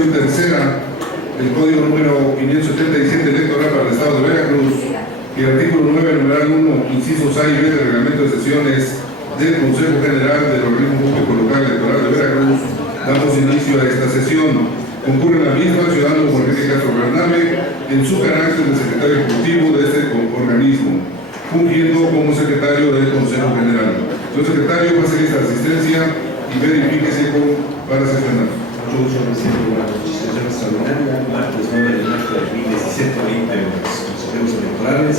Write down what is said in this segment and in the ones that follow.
sección tercera del Código número 577 electoral para el Estado de Veracruz y el artículo 9, numeral 1, incisos A y B del reglamento de sesiones del Consejo General del Organismo Público Local Electoral de Veracruz, damos inicio a esta sesión. Concurre la misma el ciudadano Jorge Castro Bernabe en su carácter de secretario ejecutivo de este organismo, fungiendo como secretario del Consejo General. Señor secretario, pase lista de asistencia y verifíquese para sesionar. Mucho gusto, presidente. La constitución extraordinaria, martes 9 de marzo de 2017, 20 de los consejeros electorales.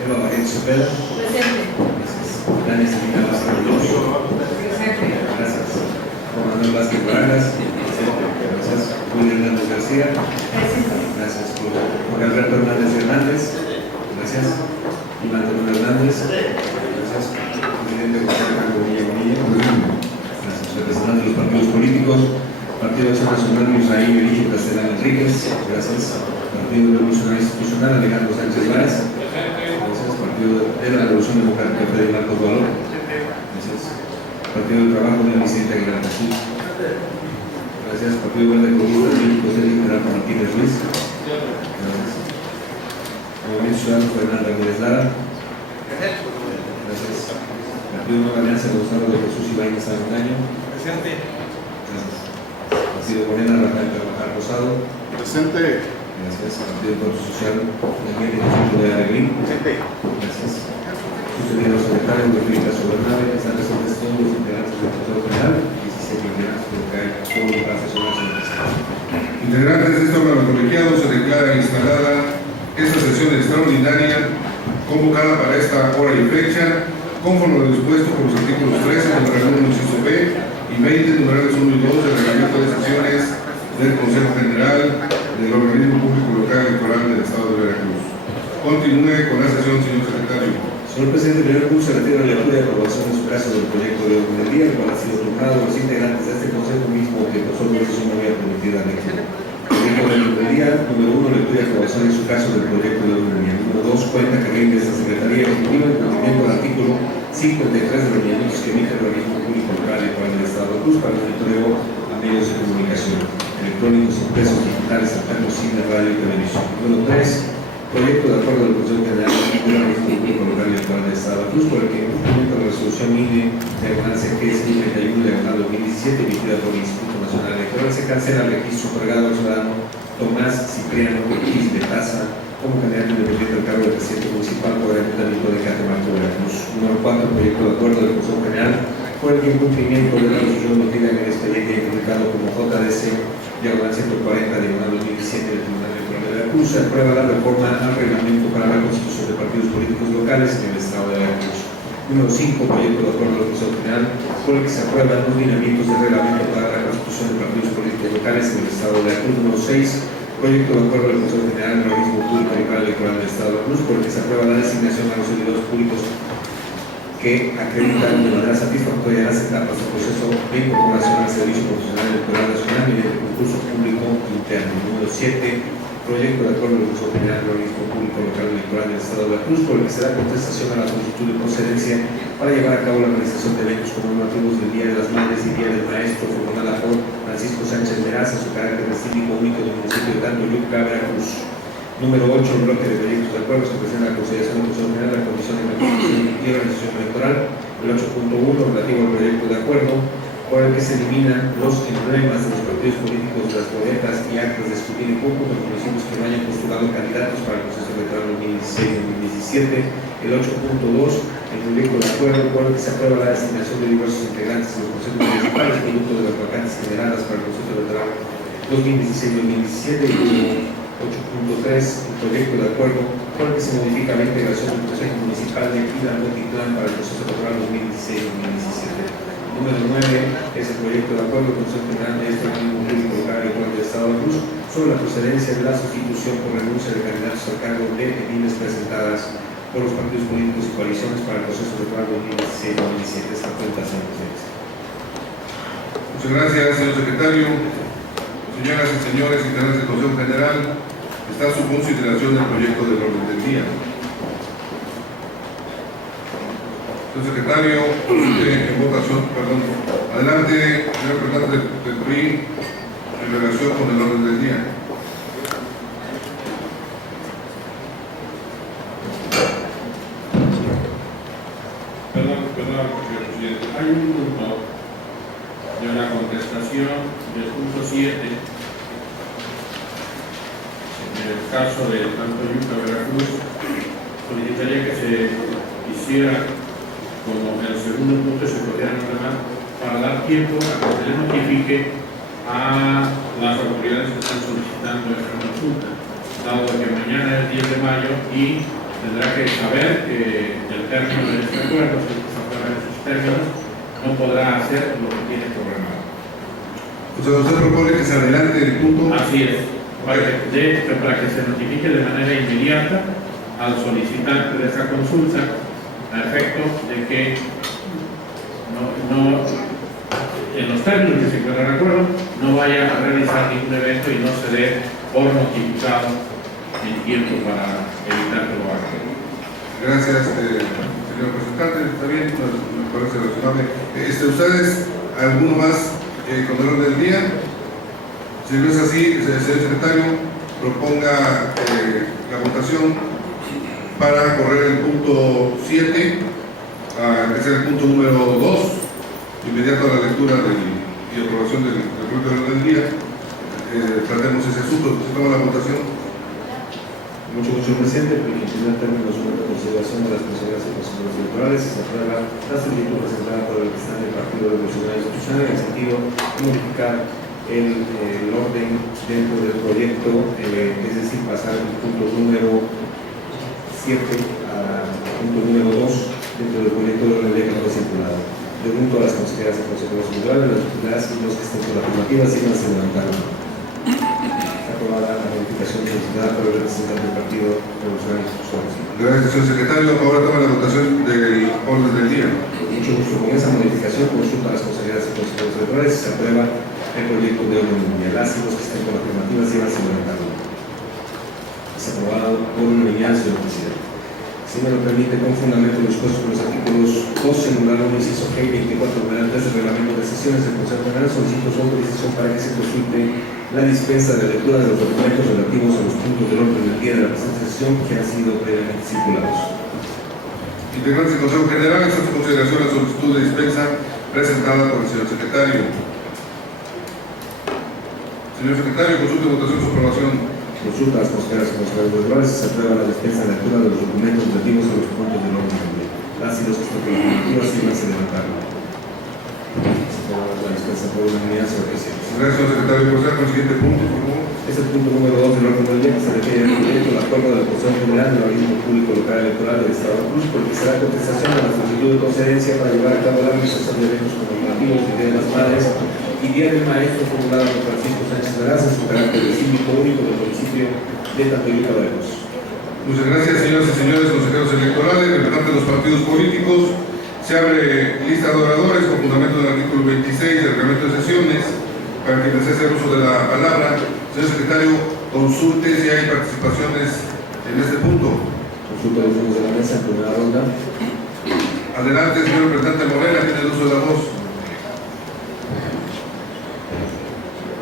Eva Barret Cepeda. Presente. Gracias. Dani Esquina Vázquez Alonso. Presente. Gracias. Juan Manuel Vázquez Barajas. Presente. Gracias. Julio Hernández García. Presente. Gracias. Juan Alberto Hernández Hernández. Gracias. Iván Manuel Hernández. Gracias. Presidente José Alejandro Bonilla. Gracias. Representantes de los partidos políticos. Partido de Acción Nacional, Israel Eligio Castellán Enríquez. Gracias. Partido Revolucionario Institucional, Alejandro Sánchez Vázquez. Gracias. Partido de la Revolución Democrática, Fede Marcos Valor. Gracias. Partido del Trabajo, de Vicente Aguilar Castillo. Gracias. Partido Verde Ecologista, José Gerardo Martínez Ruiz. Gracias. Movimiento Ciudadano, Fernando Ramírez Lara. Gracias. Partido Nueva Alianza, Gonzalo de Jesús Ibáñez Avendaño. Presente. Gracias. Partido Morena, Rafael Carvajal Rosado. Presente. Gracias. Partido Encuentro Social, Miguel de Areglín. Presente. Gracias. Sucedido secretario de Felipe Sobernabe, están presentes todos los integrantes del Consejo General, 17 integrantes, por lo que hay todos los profesionales en el Estado. Integrantes de este órgano colegiado, se declara instalada esta sesión extraordinaria convocada para esta hora y fecha, conforme a lo dispuesto por los artículos 13, numeral 1, inciso B, y 20, numerales 1 y 2 del reglamento de sesiones del Consejo General del Organismo Público Local Electoral del Estado de Veracruz. Continúe con la sesión, señor secretario. Señor presidente, primer punto se refiere a la lectura y aprobación en su caso del proyecto de orden del día, el cual ha sido turnado a los integrantes de este consejo mismo que por su decisión no había permitido la lectura. Proyecto de orden del día, número 1, lectura y aprobación en su caso del proyecto de orden del día. Número 2, cuenta que rinde esta Secretaría Ejecutiva en cumplimiento del artículo 53 de los lineamientos que emite el Organismo Público Local Electoral del Estado de Veracruz para el monitoreo a medios de comunicación electrónicos, impresos, digitales, alternos, cine, radio y televisión. Número 3, proyecto de acuerdo del Consejo General del Organismo Público Local Electoral del Estado de Veracruz, por el que en cumplimiento de la resolución INE diagonal CGS 31 diagonal 2017 emitida por el Instituto Nacional Electoral, se cancela el registro otorgado al ciudadano Tomás Cipriano Ortiz de Taza como candidato independiente al cargo de presidente municipal por el Ayuntamiento de Catemaco, Veracruz. Número 4, proyecto de acuerdo del Consejo General por el que en cumplimiento de la resolución emitida en el expediente identificado como JDC diagonal 140 diagonal 2017 del Tribunal Electoral de Veracruz, se aprueba la reforma al reglamento para la constitución de partidos políticos locales en el Estado de Veracruz. Número 5, proyecto de acuerdo del Consejo General por el que se aprueban los lineamientos del reglamento para la constitución de partidos políticos locales en el Estado de Veracruz. Número 6, proyecto de acuerdo del Consejo General del Organismo Público Local Electoral del Estado de Veracruz por el que se aprueba la designación a los servidores públicos que acreditan de manera satisfactoria las etapas del proceso de incorporación al Servicio Profesional Electoral Nacional mediante concurso público interno. Número 7, proyecto de acuerdo del Consejo General del Organismo Público Local Electoral del Estado de Veracruz por el que se da contestación a la solicitud de procedencia para llevar a cabo la realización de eventos conmemorativos del Día de las Madres y Día del Maestro, formada por Francisco Sánchez Meraza, su carácter cívico único del municipio de Tantoyuca, Veracruz. Número 8, el bloque de proyectos de acuerdo se presenta la consideración del Consejo General de la Comisión de Constitución y Organización Electoral. El 8.1, relativo al proyecto de acuerdo por el que se eliminan los emblemas de los partidos políticos de las boletas y actas de escrutinio público de los municipios que no hayan postulado candidatos para el proceso electoral 2016-2017. El 8.2, el proyecto de acuerdo por el que se aprueba la designación de diversos integrantes de los consejos municipales producto de las vacantes generadas para el proceso electoral 2016-2017. Y 8.3, el proyecto de acuerdo por el que se modifica la integración del Consejo Municipal de Hidalgo-Titlán para el proceso electoral 2016-2017. Número 9 es el proyecto de acuerdo del Consejo General de este Organismo Público Local Electoral del Estado de Veracruz sobre la procedencia de la sustitución por renuncia de candidatos al cargo de ediles presentadas por los partidos políticos y coaliciones para el proceso electoral 2016-2017. Esta cuenta, señor presidente. Muchas gracias, señor secretario. Señoras y señores integrantes del Consejo General, está a su consideración el proyecto del orden del día. Señor secretario, en votación, perdón. Adelante, señor representante del PRI. en relación con el orden del día. Perdón, señor presidente. Hay un punto de la contestación del punto 7, en el caso del tanto Yuca Veracruz, solicitaría que se hiciera como el segundo punto se podría ordenar para dar tiempo a que se le notifique a las autoridades que están solicitando esta consulta, dado que mañana es 10 de mayo y tendrá que saber que el término de este acuerdo, si se aprueban esos términos, no podrá hacer lo que tiene programado. O sea, usted propone que se adelante el punto. Así es, para que se notifique de manera inmediata al solicitante de esa consulta, a efecto de que en los términos que se encuentra de acuerdo, no vaya a realizar ningún evento y no se dé por notificado en tiempo para evitar que lo haga. Gracias, señor representante. Está bien, me parece razonable. ¿Ustedes, alguno más con el orden del día? Si no es así, el señor secretario proponga la votación para correr el punto 7, que sea el punto número 2, inmediato a la lectura y aprobación del proyecto de orden del día. Tratemos ese asunto. Se toma la votación. Mucho gusto, presidente. En primer término, somete a consideración de las personas y consejeros electorales y se aprueba la solicitud presentada por el representante del Partido Revolucionario Institucional en el sentido de modificar el orden dentro del proyecto, es decir, pasar del punto número 7 al punto número 2 dentro del proyecto de orden que fue circulado. Pregunto a las consejeras y consejeros electorales, las y los que estén por la afirmativa, sigan levantando. Aprobada la modificación solicitada por el representante del Partido Revolucionario Institucional. Gracias, señor secretario. Ahora toma la votación del orden del día. Con mucho gusto, con esa modificación consulta a las consejeras y consejeros electorales y se aprueba el proyecto de orden del día. Las y los que estén por la afirmativa, sigan levantando. Es aprobado por unanimidad, señor presidente. Si me lo permite, con fundamento en los dispuestos por los artículos 12, numeral 1, inciso G y 24, numeral 3 del reglamento de sesiones del Consejo General, solicito su autorización para que se consulte la dispensa de lectura de los documentos relativos a los puntos del orden del día de la presente sesión que han sido previamente circulados. Integrantes del Consejo General, está en su consideración la solicitud de dispensa presentada por el señor secretario. Señor secretario, consulte votación su aprobación. Consulta a las consejeras y consejeros electorales y se aprueba la dispensa de lectura de los documentos relativos a los puntos del orden del día. Las y los que están por la afirmativa, síganse levantando. Se aprueba la dispensa por unanimidad, señor presidente. Gracias, señor secretario. Proceda con el siguiente punto, por favor. Es el punto número 2 del orden del día que se refiere al proyecto de acuerdo del Consejo General del Organismo Público Local Electoral del Estado de Cruz, porque será contestación a la solicitud de concedencia para llevar a cabo la administración de eventos conmemorativos del Día de las Madres y Día del Maestro formulado por Francisco Sánchez Veraz en su carácter de síndico único del municipio de Tantoyuca, Veracruz. Muchas gracias, señoras y señores consejeros electorales, representantes de los partidos políticos. Se abre lista de oradores con fundamento del artículo 26 del reglamento de sesiones. Para quienes hace el uso de la palabra, señor secretario, consulte si hay participaciones en este punto. Consulta los usos de la mesa en primera ronda. Adelante, señor representante Morena, tiene el uso de la voz.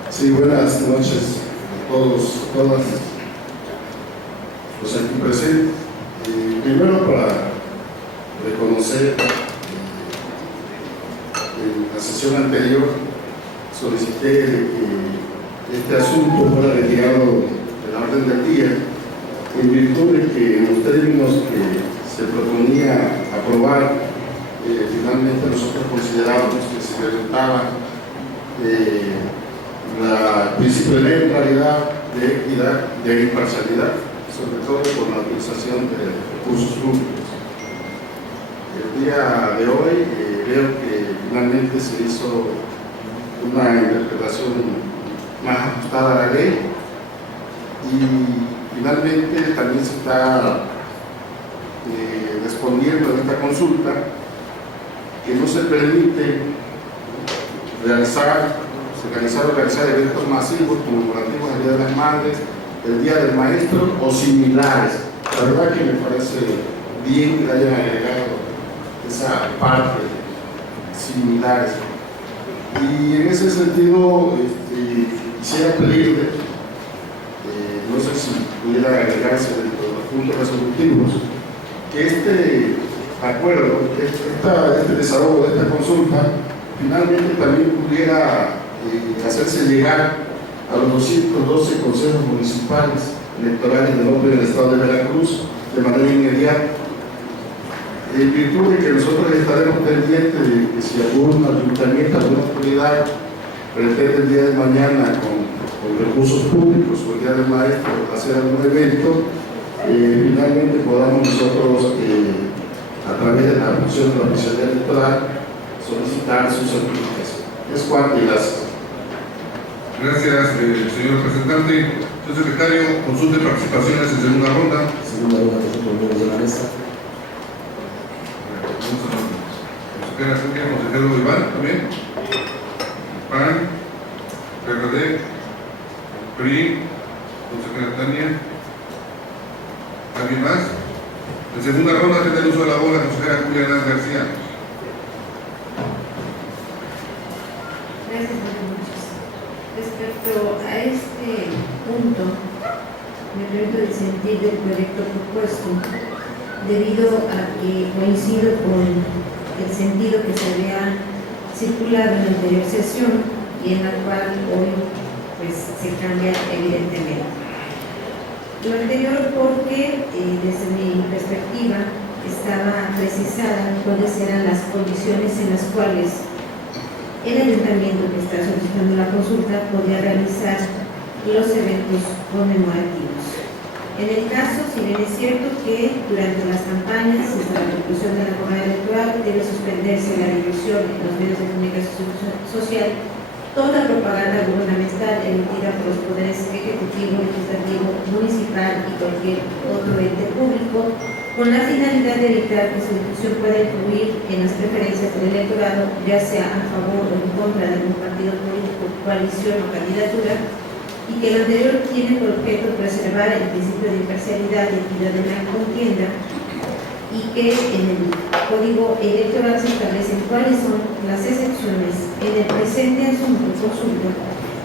Sí, buenas noches a todos, todas los aquí presentes. Primero, para reconocer en la sesión anterior solicité que este asunto fuera retirado de la orden del día en virtud de que en los términos que se proponía aprobar, finalmente nosotros considerábamos que se violentaba el principio de neutralidad, de equidad, de imparcialidad, sobre todo por la utilización de recursos públicos. El día de hoy veo que finalmente se hizo una interpretación más ajustada a la ley y finalmente también se está respondiendo en esta consulta que no se permite realizar eventos masivos conmemorativos del Día de las Madres, el Día del Maestro o similares. La verdad que me parece bien que hayan agregado esa parte, similares. Y en ese sentido, quisiera pedirle, no sé si pudiera agregarse dentro de los puntos resolutivos, que este acuerdo, este desahogo de esta consulta, finalmente también pudiera hacerse llegar a los 212 consejos municipales electorales del hombre del estado de Veracruz de manera inmediata, en virtud de que nosotros estaremos pendientes de que si algún ayuntamiento, alguna autoridad pretende el día de mañana con recursos públicos o el día del maestro hacer algún evento, finalmente podamos nosotros a través de la función de la oficialía electoral solicitar su certificación. Es cuanto y gracias. Gracias, señor representante. Señor secretario, consulte participaciones en segunda ronda. Segunda ronda, nosotros miembros de la mesa. Consejera Cintia, consejero Iván, también. PAN, PRD, PRI, consejera Tania. ¿Alguien más? En segunda ronda tiene el uso de la voz la consejera Julia Hernández García. Gracias, buenas noches. Respecto a este punto, me permito disentir del proyecto propuesto, debido a que coincido con el sentido que se había circulado en la anterior sesión y en la cual hoy pues, se cambia evidentemente. Lo anterior porque desde mi perspectiva estaba precisada cuáles eran las condiciones en las cuales el ayuntamiento que está solicitando la consulta podía realizar los eventos conmemorativos. En el caso, si bien es cierto que durante las campañas, desde la conclusión de la jornada electoral, debe suspenderse la difusión en los medios de comunicación social, toda propaganda gubernamental emitida por los poderes ejecutivo, legislativo, municipal y cualquier otro ente público, con la finalidad de evitar que su difusión pueda influir en las preferencias del electorado, ya sea a favor o en contra de un partido político, coalición o candidatura, y que el anterior tiene por objeto preservar el principio de imparcialidad y equidad de la contienda, y que en el Código Electoral se establecen cuáles son las excepciones. En el presente asunto consulta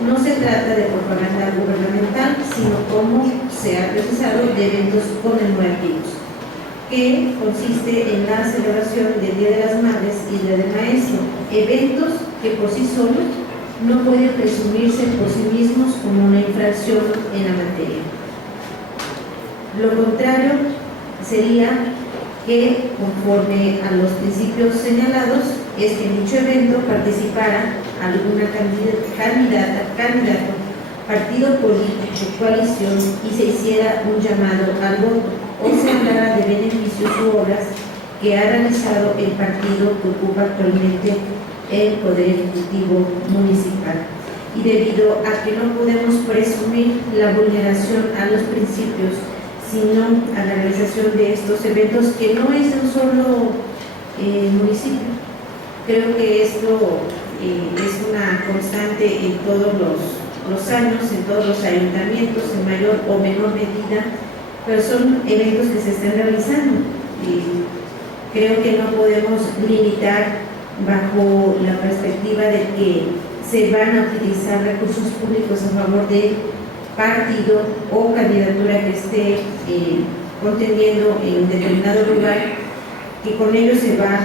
no se trata de propaganda gubernamental, sino, como se ha precisado, de eventos conmemorativos, que consiste en la celebración del Día de las Madres y Día del Maestro, eventos que por sí solos no pueden presumirse por sí mismos como una infracción en la materia. Lo contrario sería que, conforme a los principios señalados, es que en dicho evento participara alguna candidato, partido político, coalición, y se hiciera un llamado al voto, o se hablara de beneficios u obras que ha realizado el partido que ocupa actualmente el Poder Ejecutivo Municipal. Y debido a que no podemos presumir la vulneración a los principios, sino a la realización de estos eventos, que no es de un solo municipio. Creo que esto es una constante en todos los años, en todos los ayuntamientos, en mayor o menor medida, pero son eventos que se están realizando. Y creo que no podemos limitar bajo la perspectiva de que se van a utilizar recursos públicos a favor de partido o candidatura que esté contendiendo en determinado lugar, y con ello se va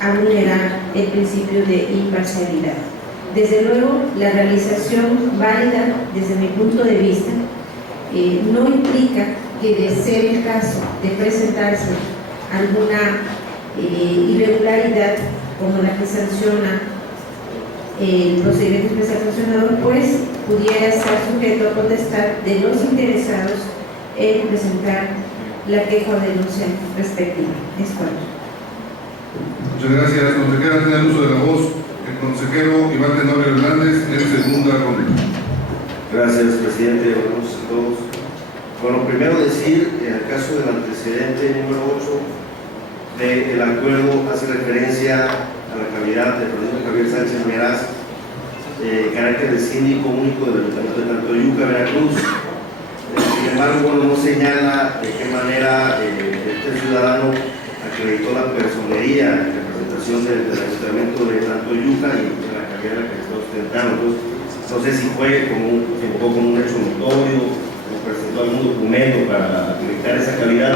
a vulnerar el principio de imparcialidad. Desde luego, la realización válida, desde mi punto de vista, no implica que, de ser el caso de presentarse alguna irregularidad como la que sanciona el procedimiento especial sancionador, pues pudiera estar sujeto a potestad de los interesados en presentar la queja o denuncia respectiva. Es cuanto. Muchas gracias, consejera. Tiene el uso de la voz el consejero Iván Tenorio Hernández en segunda ronda. Gracias, presidente. Buenas noches a todos. Bueno, primero decir, en el caso del antecedente número 8 del acuerdo, hace referencia a la candidata de Francisco Javier Sánchez Meraz, carácter de síndico único del Ayuntamiento de Tantoyuca, Veracruz. Sin embargo, no señala de qué manera este ciudadano acreditó la personería en representación del Ayuntamiento de Tantoyuca y de la carrera que está ostentando. Entonces, No sé si fue se enfocó como un hecho notorio, o presentó algún documento para acreditar esa calidad.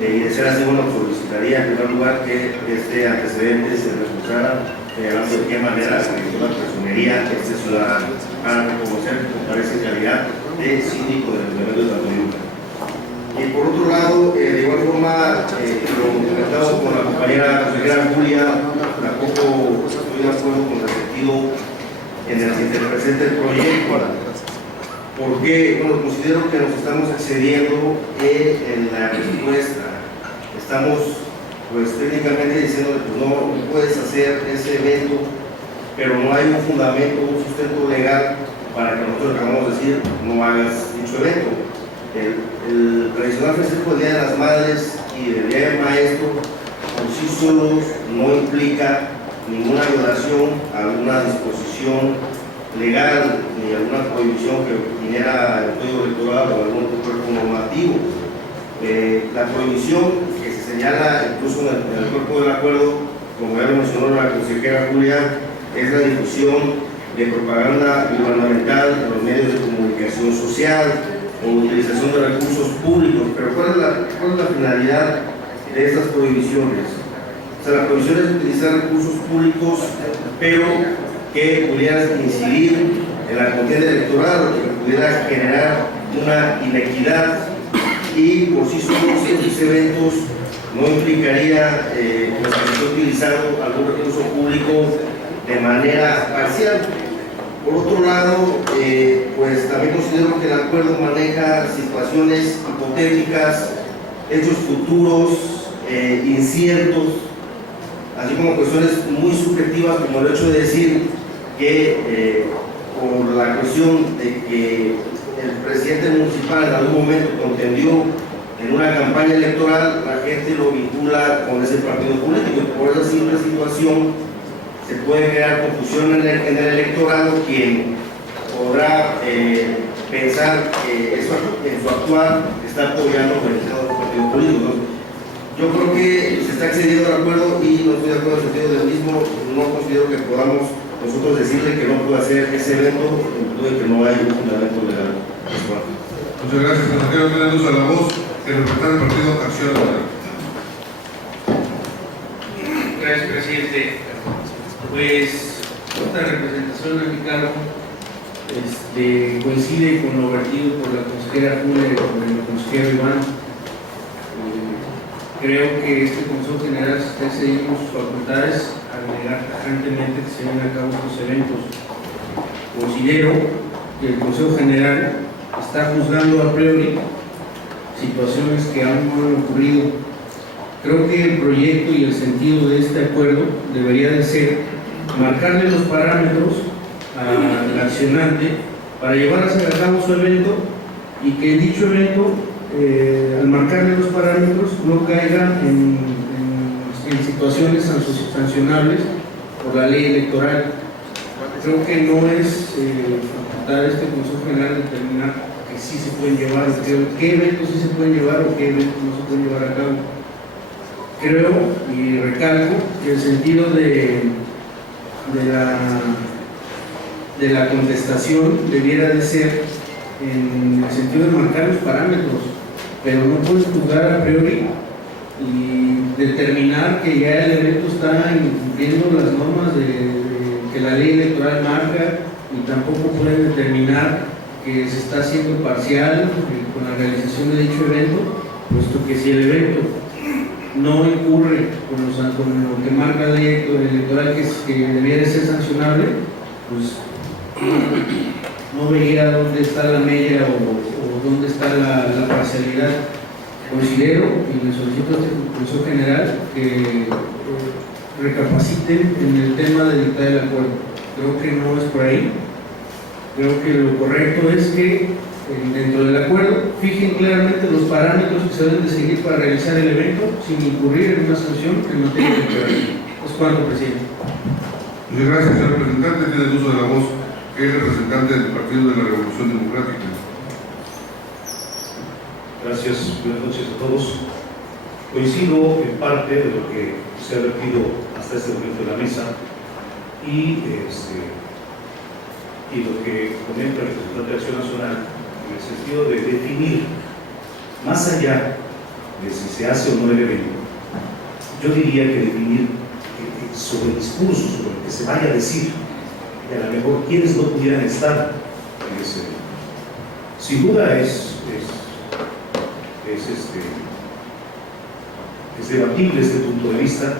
Y de ser así, bueno, solicitaría en primer lugar que este antecedente se reforzara, señalando de qué manera acreditó la personería este ciudadano para reconocer que comparece en calidad de síndico del Ayuntamiento de Tlatelolco. Y por otro lado, de igual forma, lo comentado con la compañera consejera Julia, tampoco estoy de acuerdo con el sentido en el que se presenta el proyecto, porque bueno, considero que nos estamos excediendo en la respuesta. Estamos pues técnicamente diciendo que pues, no puedes hacer ese evento, pero no hay un fundamento, un sustento legal para que nosotros acabamos de decir no hagas dicho evento. El tradicional festejo del Día de las Madres y del Día del Maestro por sí solos no implica ninguna violación a alguna disposición legal ni alguna prohibición que viniera el Código Electoral o algún otro cuerpo normativo. La prohibición que se señala incluso en el cuerpo del acuerdo, como ya lo mencionó la consejera Julia, es la difusión de propaganda gubernamental en los medios de comunicación social o utilización de recursos públicos. Pero ¿cuál es la finalidad de estas prohibiciones? O sea, la prohibición es utilizar recursos públicos, pero que pudieran incidir en la contienda electoral o que pudiera generar una inequidad, y por sí solos estos eventos no implicaría que se esté utilizando algún recurso público de manera parcial. Por otro lado, pues también considero que el acuerdo maneja situaciones hipotéticas, hechos futuros, inciertos, así como cuestiones muy subjetivas, como el hecho de decir que por la cuestión de que el presidente municipal en algún momento contendió en una campaña electoral, la gente lo vincula con ese partido político, y por esa simple situación se puede crear confusión en el electorado, quien podrá pensar que eso, en su actuar está apoyando o beneficiando a un partido político. Yo creo que se está excediendo el acuerdo y no estoy de acuerdo en el sentido del mismo. No considero que podamos nosotros decirle que no puede hacer ese evento en virtud de que no hay un fundamento legal. Muchas gracias, consejero. Tiene luz a la voz el representante del Partido Acción Nacional. Gracias, presidente. Pues esta representación a mi cargo coincide con lo vertido por la consejera Julia y por el consejero Iván. Creo que este Consejo General se está excediendo sus facultades al negar tajantemente que se lleven a cabo estos eventos. Considero que el Consejo General está juzgando a priori situaciones que aún no han ocurrido. Creo que el proyecto y el sentido de este acuerdo debería de ser marcarle los parámetros al accionante para llevar a cabo su evento, y que dicho evento, al marcarle los parámetros, no caiga en situaciones sancionables por la ley electoral. Creo que no es facultad de este Consejo General determinar que sí se pueden llevar, qué eventos sí se pueden llevar o qué eventos no se pueden llevar a cabo. Creo y recalco que el sentido de la contestación debiera de ser en el sentido de marcar los parámetros, pero no puedes juzgar a priori y determinar que ya el evento está incumpliendo las normas que la ley electoral marca, y tampoco puedes determinar que se está haciendo parcial con la realización de dicho evento, puesto que si el evento no incurre con lo que marca la ley electoral, que debiera ser sancionable, pues no veía dónde está la mella o dónde está la parcialidad. Considero y le solicito a este Consejo General que recapaciten en el tema de dictar el acuerdo. Creo que no es por ahí. Creo que lo correcto es que dentro del acuerdo fijen claramente los parámetros que se deben de seguir para realizar el evento sin incurrir en una sanción en materia electoral. Es cuanto, presidente. Muchas gracias, señor representante. Tiene el uso de la voz el representante del Partido de la Revolución Democrática. Gracias, buenas noches a todos. Coincido en parte de lo que se ha vertido hasta este momento en la mesa, y y lo que comenta el representante de Acción Nacional en el sentido de definir, más allá de si se hace o no el evento, yo diría que definir sobre el discurso, sobre lo que se vaya a decir, y a lo mejor quienes no pudieran estar en ese evento. Sin duda es debatible este punto de vista,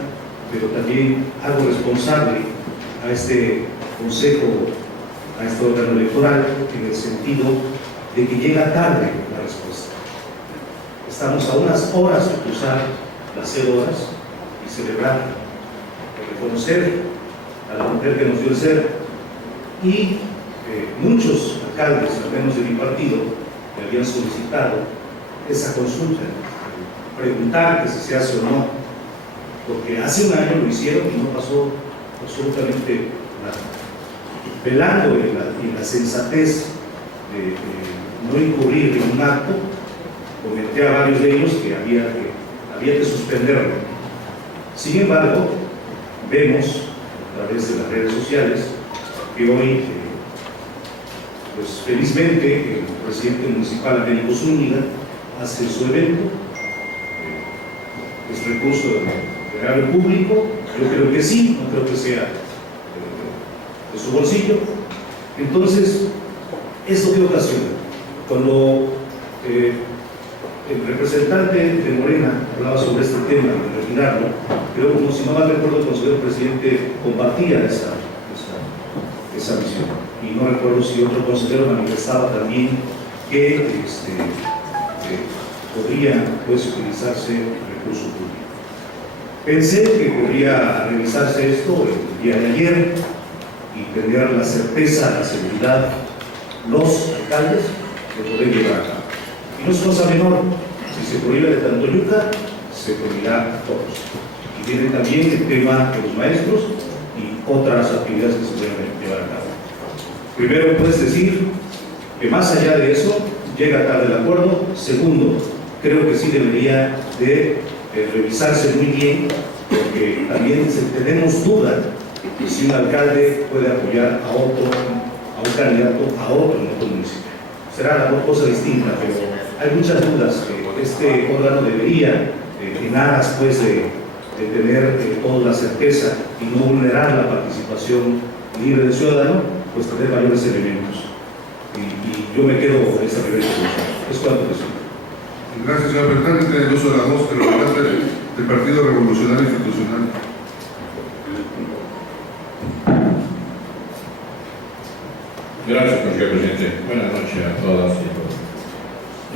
pero también hago responsable a este Consejo, a este órgano electoral, en el sentido de que llega tarde la respuesta. Estamos a unas horas de cruzar las 0 horas y celebrar, reconocer a la mujer que nos dio el ser, y muchos alcaldes, al menos de mi partido, que habían solicitado esa consulta, preguntar que si se hace o no, porque hace un año lo hicieron y no pasó absolutamente nada. Velando en la sensatez de no incurrir en un acto, comenté a varios de ellos que había que suspenderlo. Sin embargo, vemos a través de las redes sociales que hoy, pues felizmente, el presidente municipal Américo Zúñiga hace su evento, es recurso de grave público. Yo creo que sí, no creo que sea de su bolsillo. Entonces, ¿esto qué ocasiona? Cuando el representante de Morena hablaba sobre este tema, de retirarlo, creo, como si no mal recuerdo, el consejero presidente compartía esa visión. Y no recuerdo si otro consejero manifestaba también que podría, pues, utilizarse recurso público. Pensé que podría revisarse esto el día de ayer y tener la certeza, la seguridad, los alcaldes, de poder llevar a cabo. Y no es cosa menor, si se prohíbe de Tantoyuca, se prohibirá a todos. Y viene también el tema de los maestros y otras actividades que se deben llevar a cabo. Primero, puedes decir que más allá de eso, llega tarde el acuerdo. Segundo, creo que sí debería de revisarse muy bien, porque también tenemos duda de si un alcalde puede apoyar a un candidato a otro en otro municipio. Será la cosa distinta, pero hay muchas dudas que este órgano debería, en aras pues de tener toda la certeza y no vulnerar la participación libre del ciudadano, pues tener mayores elementos. Y yo me quedo con esa primera solución. Es cuanto que soy. Gracias, señor presidente. Tiene el uso de la voz, el representante del Partido Revolucionario Institucional. Gracias, señor presidente. Buenas noches a todas y a todos.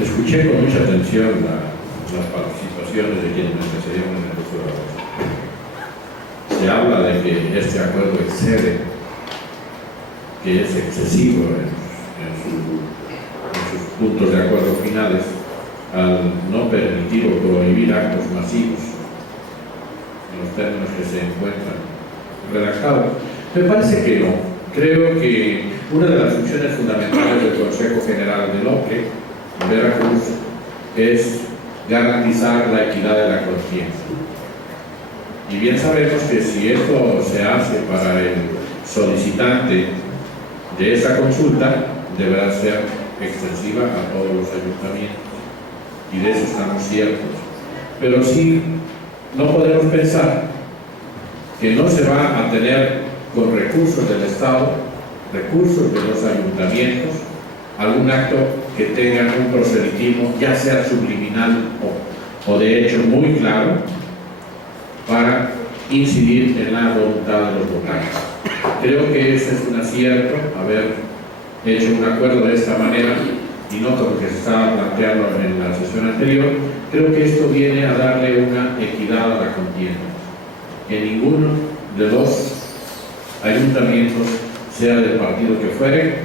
Escuché con mucha atención las participaciones de quienes me precedieron en el uso de la voz. Se habla de que este acuerdo excede, que es excesivo en sus puntos de acuerdo finales, al no permitir o prohibir actos masivos en los términos que se encuentran redactados. Me parece que no. Creo que una de las funciones fundamentales del Consejo General del OCRE, Veracruz, es garantizar la equidad de la conciencia. Y bien sabemos que si esto se hace para el solicitante de esa consulta, deberá ser extensiva a todos los ayuntamientos. Y de eso estamos ciertos. Pero sí, no podemos pensar que no se va a tener con recursos del Estado, recursos de los ayuntamientos, algún acto que tenga un proselitismo, ya sea subliminal o de hecho muy claro, para incidir en la voluntad de los votantes. Creo que ese es un acierto, haber hecho un acuerdo de esta manera, y no como que se estaba planteando en la sesión anterior. Creo que esto viene a darle una equidad a la contienda, que ninguno de los ayuntamientos, sea del partido que fuere,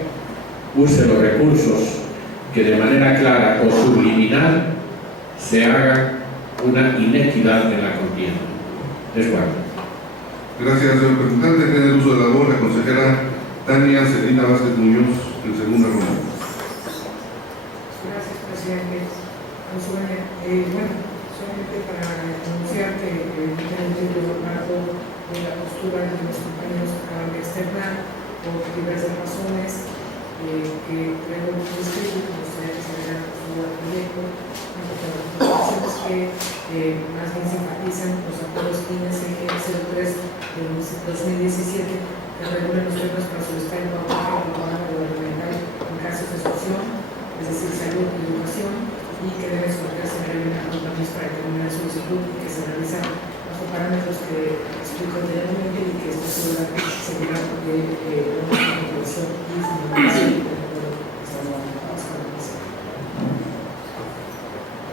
use los recursos que de manera clara o subliminal se haga una inequidad en la contienda. Es bueno. Gracias, señor presidente. Tiene el uso de la voz la consejera Tania Celina Vázquez Muñoz, en segunda ronda. Gracias, presidente. Bueno, solamente para anunciar que evidentemente yo marco de la postura de los compañeros que acaban de externar por diversas razones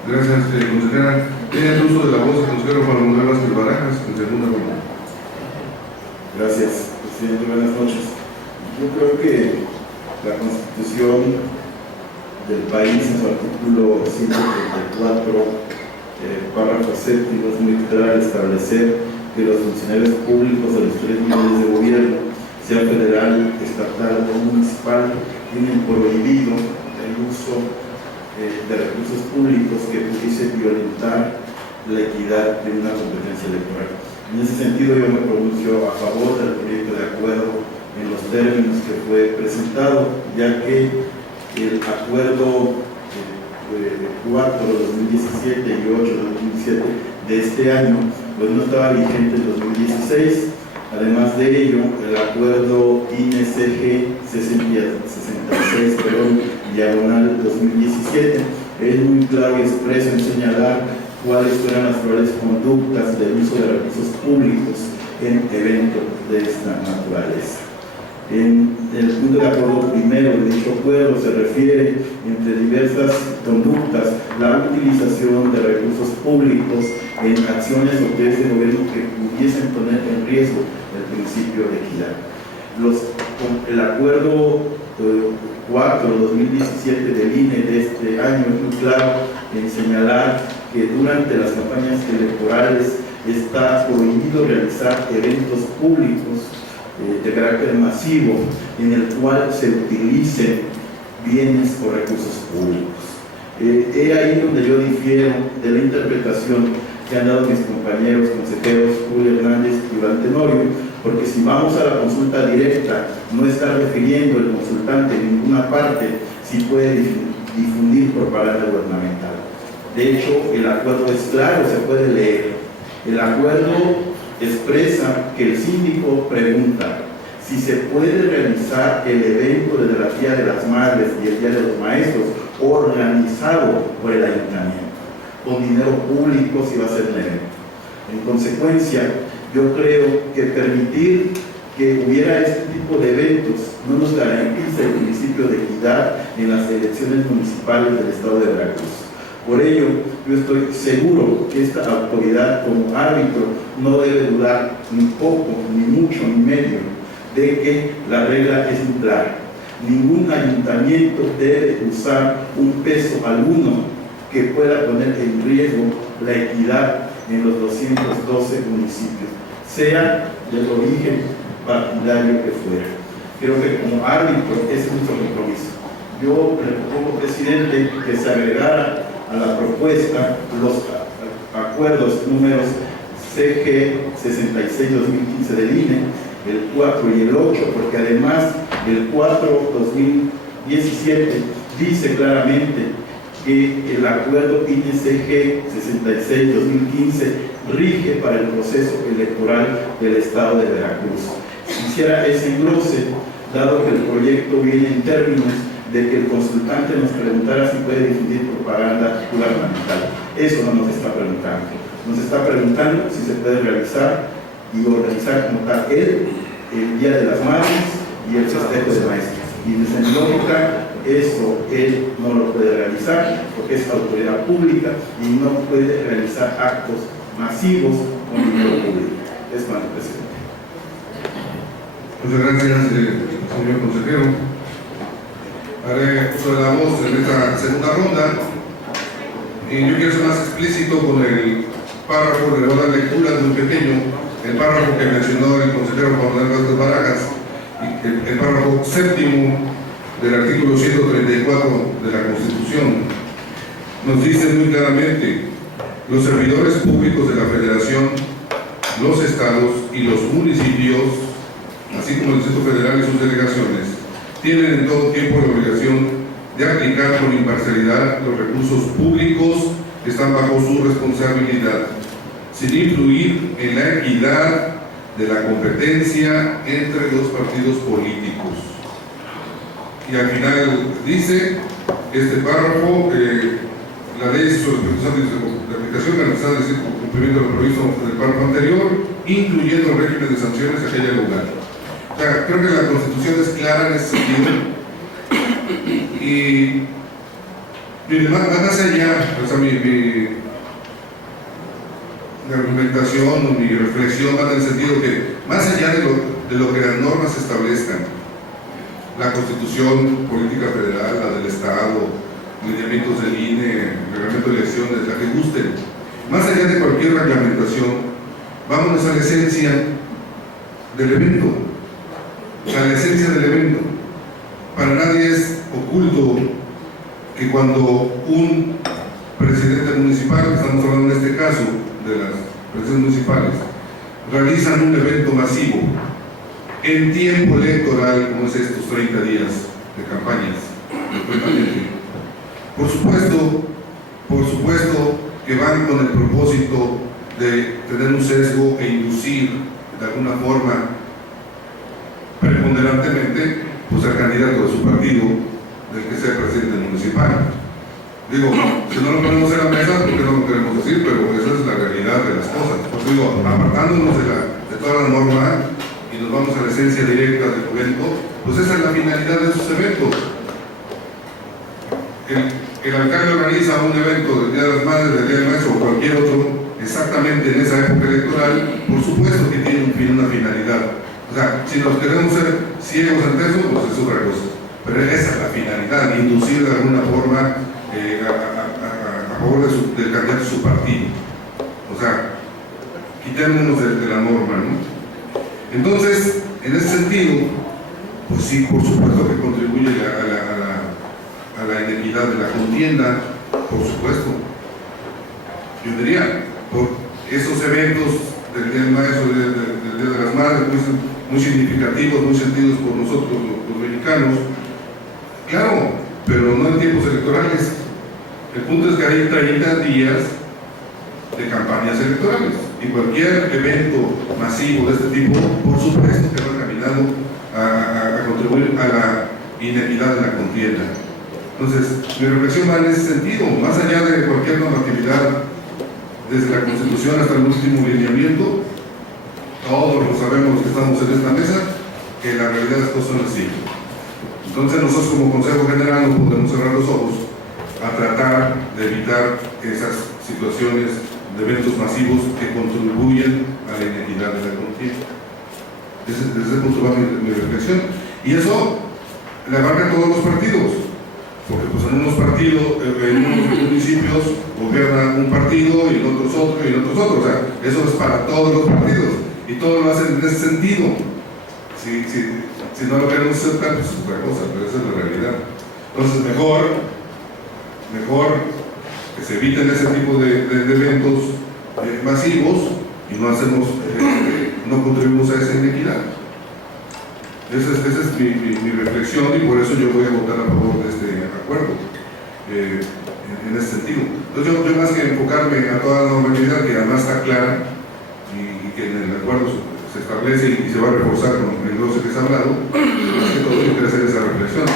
Gracias, consejera. Tiene el uso de la voz el consejero Juan Manuel Vázquez Barajas, en segunda ronda. Gracias, presidente. Buenas noches. Yo creo que la Constitución del país, en su artículo 134, párrafo séptimo, es muy claro establecer que los funcionarios públicos de los 3 niveles de gobierno, sea federal, estatal o municipal, tienen prohibido el uso de recursos públicos que pudiese violentar la equidad de una competencia electoral. En ese sentido, yo me pronuncio a favor del proyecto de acuerdo en los términos que fue presentado, ya que el acuerdo 4 de 2017 y 8 de 2017 de este año pues no estaba vigente en 2016. Además de ello, el acuerdo INCG 66, diagonal 2017 es muy claro y expreso en señalar cuáles fueran las probables conductas del uso de recursos públicos en eventos de esta naturaleza. En el punto de acuerdo primero de dicho acuerdo se refiere, entre diversas conductas, la utilización de recursos públicos en acciones o actividades de gobierno que pudiesen poner en riesgo el principio de equidad. El acuerdo 4/2017 del INE de este año es muy claro en señalar que durante las campañas electorales está prohibido realizar eventos públicos de carácter masivo en el cual se utilicen bienes o recursos públicos. Es ahí donde yo difiero de la interpretación que han dado mis compañeros consejeros Julio Hernández y Iván Tenorio, porque si vamos a la consulta directa, no está refiriendo el consultante en ninguna parte si puede difundir propaganda gubernamental. De hecho, el acuerdo es claro, se puede leer. El acuerdo expresa que el síndico pregunta si se puede realizar el evento de la Día de las Madres y el Día de los Maestros organizado por el ayuntamiento, con dinero público si va a ser un evento. En consecuencia, yo creo que permitir que hubiera este tipo de eventos no nos garantiza el principio de equidad en las elecciones municipales del estado de Veracruz. Por ello, yo estoy seguro que esta autoridad como árbitro no debe dudar ni poco, ni mucho, ni medio de que la regla es muy clara. Ningún ayuntamiento debe usar un peso alguno que pueda poner en riesgo la equidad en los 212 municipios, sea del origen partidario que fuera. Creo que como árbitro ese es nuestro compromiso. Yo le propongo, presidente, que se agregara a la propuesta los acuerdos números CG 66-2015 del INE, el 4 y el 8, porque además el 4-2017 dice claramente que el acuerdo INCG 66-2015 rige para el proceso electoral del estado de Veracruz. Quisiera ese englose, dado que el proyecto viene en términos de que el consultante nos preguntara si puede difundir propaganda gubernamental. Eso no nos está preguntando. Nos está preguntando si se puede realizar y organizar como tal el Día de las Madres y el festejo de maestros. Y desde mi lógica, eso él no lo puede realizar porque es autoridad pública y no puede realizar actos masivos con dinero público. Es cuanto, presidente. Muchas gracias, señor consejero. Haré uso de la voz en esta segunda ronda y yo quiero ser más explícito con el párrafo, le voy a dar lectura de un pequeño, el párrafo que mencionó el consejero Juan Manuel Vázquez Barajas, el párrafo séptimo del artículo 134 de la Constitución. Nos dice muy claramente: los servidores públicos de la Federación, los estados y los municipios, así como el Distrito Federal y sus delegaciones, tienen en todo tiempo la obligación de aplicar con imparcialidad los recursos públicos que están bajo su responsabilidad, sin influir en la equidad de la competencia entre los partidos políticos. Y al final dice este párrafo, la ley sobre la aplicación garantizada del cumplimiento de lo previsto del párrafo anterior, incluyendo el régimen de sanciones en aquel lugar. O sea, creo que la Constitución es clara en ese sentido y Mire, más allá, o sea, mi argumentación o mi reflexión va en el sentido que, más allá de lo que las normas establezcan, la Constitución Política Federal, la del Estado, lineamientos del INE, reglamento de elecciones, la que gusten, más allá de cualquier reglamentación, vámonos a la esencia del evento, a la esencia del evento. Para nadie es oculto que cuando un presidente municipal, estamos hablando en este caso de las presidencias municipales, realizan un evento masivo en tiempo electoral, como es estos 30 días de campañas, por supuesto que van con el propósito de tener un sesgo e inducir de alguna forma preponderantemente pues al candidato de su partido, del que sea presidente municipal. Digo, si no lo ponemos en la mesa, porque no lo queremos decir, pero esa es la realidad de las cosas. Pues digo, apartándonos de toda la norma y nos vamos a la esencia directa del evento, pues esa es la finalidad de esos eventos. El alcalde organiza un evento del Día de las Madres, del Día del Maestro o cualquier otro, exactamente en esa época electoral, por supuesto que tiene una finalidad. O sea, si nos queremos ser ciegos ante eso, pues es otra cosa. Pero esa es la finalidad, inducir de alguna forma a favor del candidato de su partido. O sea, quitémonos de la norma, ¿no? Entonces, en ese sentido, pues sí, por supuesto que contribuye a la inequidad de la contienda, por supuesto. Yo diría, por esos eventos del Día del Maestro, del Día de las Madres, muy significativos, muy sentidos por nosotros los mexicanos, claro, pero no en tiempos electorales. El punto es que hay 30 días de campañas electorales y cualquier evento masivo de este tipo, por supuesto que va encaminado a contribuir a la inequidad de la contienda. Entonces, mi reflexión va en ese sentido, más allá de cualquier normatividad, desde la Constitución hasta el último lineamiento, todos lo sabemos los que estamos en esta mesa, que la realidad de las cosas son así. Entonces nosotros como Consejo General no podemos cerrar los ojos a tratar de evitar esas situaciones de eventos masivos que contribuyen a la inequidad de la contienda. Desde ese punto va mi reflexión. Y eso le abarca a todos los partidos, porque pues en unos partidos, en unos municipios gobierna un partido y en otros otro y en otros otro. O sea, eso es para todos los partidos y todos lo hacen en ese sentido. Si no lo queremos aceptar, pues es otra cosa, pero esa es la realidad. Entonces mejor que se eviten ese tipo de eventos masivos y no contribuimos a esa inequidad. Esa es mi reflexión y por eso yo voy a votar a favor de este acuerdo en ese sentido. Entonces yo más que enfocarme a toda la normalidad que además está clara y que en el acuerdo se establece y se va a reforzar con el 12 que se ha hablado, más que todo yo quiero hacer esa reflexión.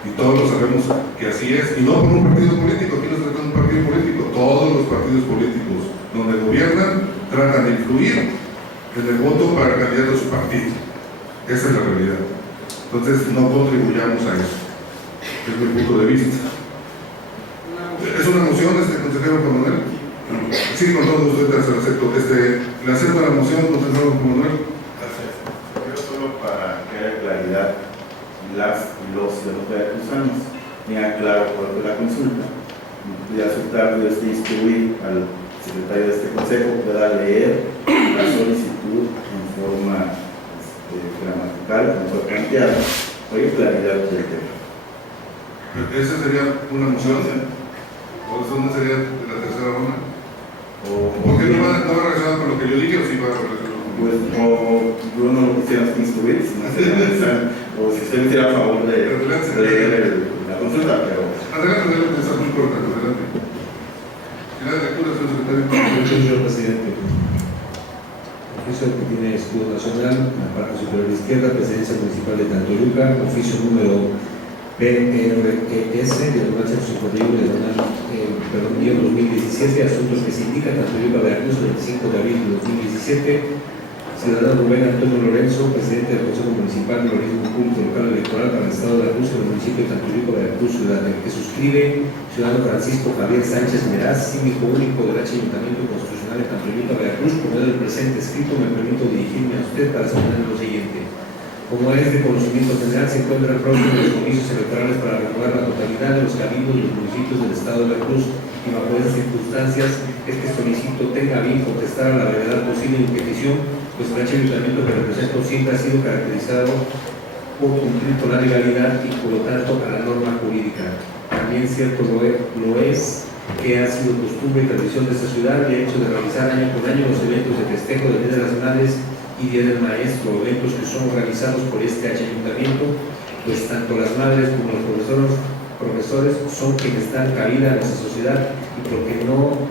Y todos lo sabemos que así es, y no por un partido político, aquí no se trata de un partido político, todos los partidos políticos donde gobiernan tratan de influir en el voto para el candidato de su partido. Esa es la realidad. Entonces no contribuyamos a eso. Es mi punto de vista. ¿Es una moción, consejero Manuel? Sí, con todo usted se lo acepto. ¿Le acepto la moción, consejero Manuel? Gracias. Yo solo para que haya claridad, las y los veracruzanos tengan claro cuál fue la consulta. Voy a aceptar instruir al secretario de este consejo pueda leer la solicitud en forma gramatical, como fue planteada, oye claridad del tema. ¿Esa sería una moción? ¿O dónde sería la tercera ronda? ¿Por qué no va relacionado con lo que yo dije o sí va relacionado con pues yo no lo quisiera instruir, sino o si usted me hiciera a favor de leer la consulta, pero... Adelante, está muy corta, adelante. Final de lectura, señor secretario. Señor presidente, oficio que tiene escudo nacional, en la parte superior izquierda, Presidencia Municipal de Tantoyuca, oficio número PRES, diagonal 151, guión 2017, asuntos que se indican, Tantoyuca, Veracruz, el 25 de abril de 2017, Ciudadano Rubén Antonio Lorenzo, presidente del Consejo Municipal del Organismo Público Local Electoral para el Estado de Veracruz, en el municipio de Tanturico, Veracruz, ciudad en que suscribe Ciudadano Francisco Javier Sánchez Meraz, síndico único del Ayuntamiento Constitucional de Tanturico, Veracruz. Por medio del presente escrito me permito dirigirme a usted para exponer lo siguiente. Como es de conocimiento general, se encuentra próximo los comicios electorales para renovar la totalidad de los cabildos de los municipios del Estado de Veracruz, y bajo esas circunstancias es que solicito tenga bien contestar a la brevedad posible mi petición, pues el ayuntamiento que represento siempre ha sido caracterizado por cumplir con la legalidad y por lo tanto a la norma jurídica. También cierto lo es que ha sido costumbre y tradición de esta ciudad y el hecho de realizar año con año los eventos de festejo del Día de las Madres y Día del Maestro, eventos que son realizados por este ayuntamiento, pues tanto las madres como los profesores son quienes dan cabida a nuestra sociedad y por qué no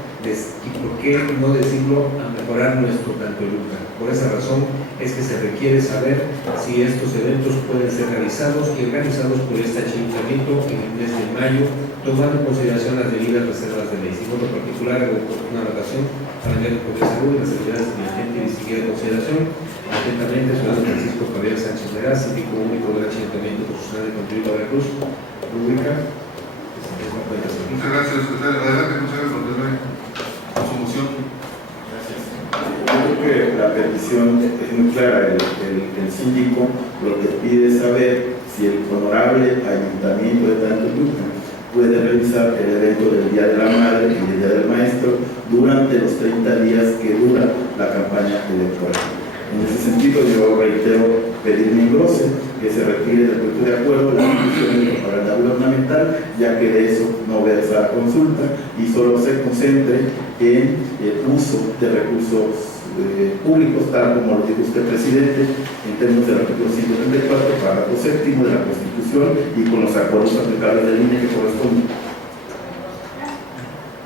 decirlo, a mejorar nuestro Tanturiuca. Por esa razón es que se requiere saber si estos eventos pueden ser realizados y organizados por este ayuntamiento en el mes de mayo, tomando en consideración las debidas reservas de ley. Sin otro particular, hago una anotación para enviar el Poder de Salud y las seguridades de la gente y seguir en consideración. Atentamente, Ciudadano Francisco Javier Sánchez Meraz, síndico único del Ayuntamiento Constitucional de Tanturico, Veracruz. Rubrica. Muchas gracias, secretario. Adelante, consejero, continúe con su moción. Gracias. Yo creo que la petición es muy clara. El síndico lo que pide es saber si el honorable Ayuntamiento de Tanturiuca puede realizar el evento del Día de la Madre y del Día del Maestro durante los 30 días que dura la campaña electoral. En ese sentido, yo reitero pedir mi engrose que se retire del proyecto de acuerdo la discusión de propaganda gubernamental, ya que de eso no versa la consulta y solo se concentre en el uso de recursos públicos, tal como lo dijo usted, presidente, en términos del artículo 134, párrafo séptimo de la Constitución y con los acuerdos aplicables de línea que corresponden.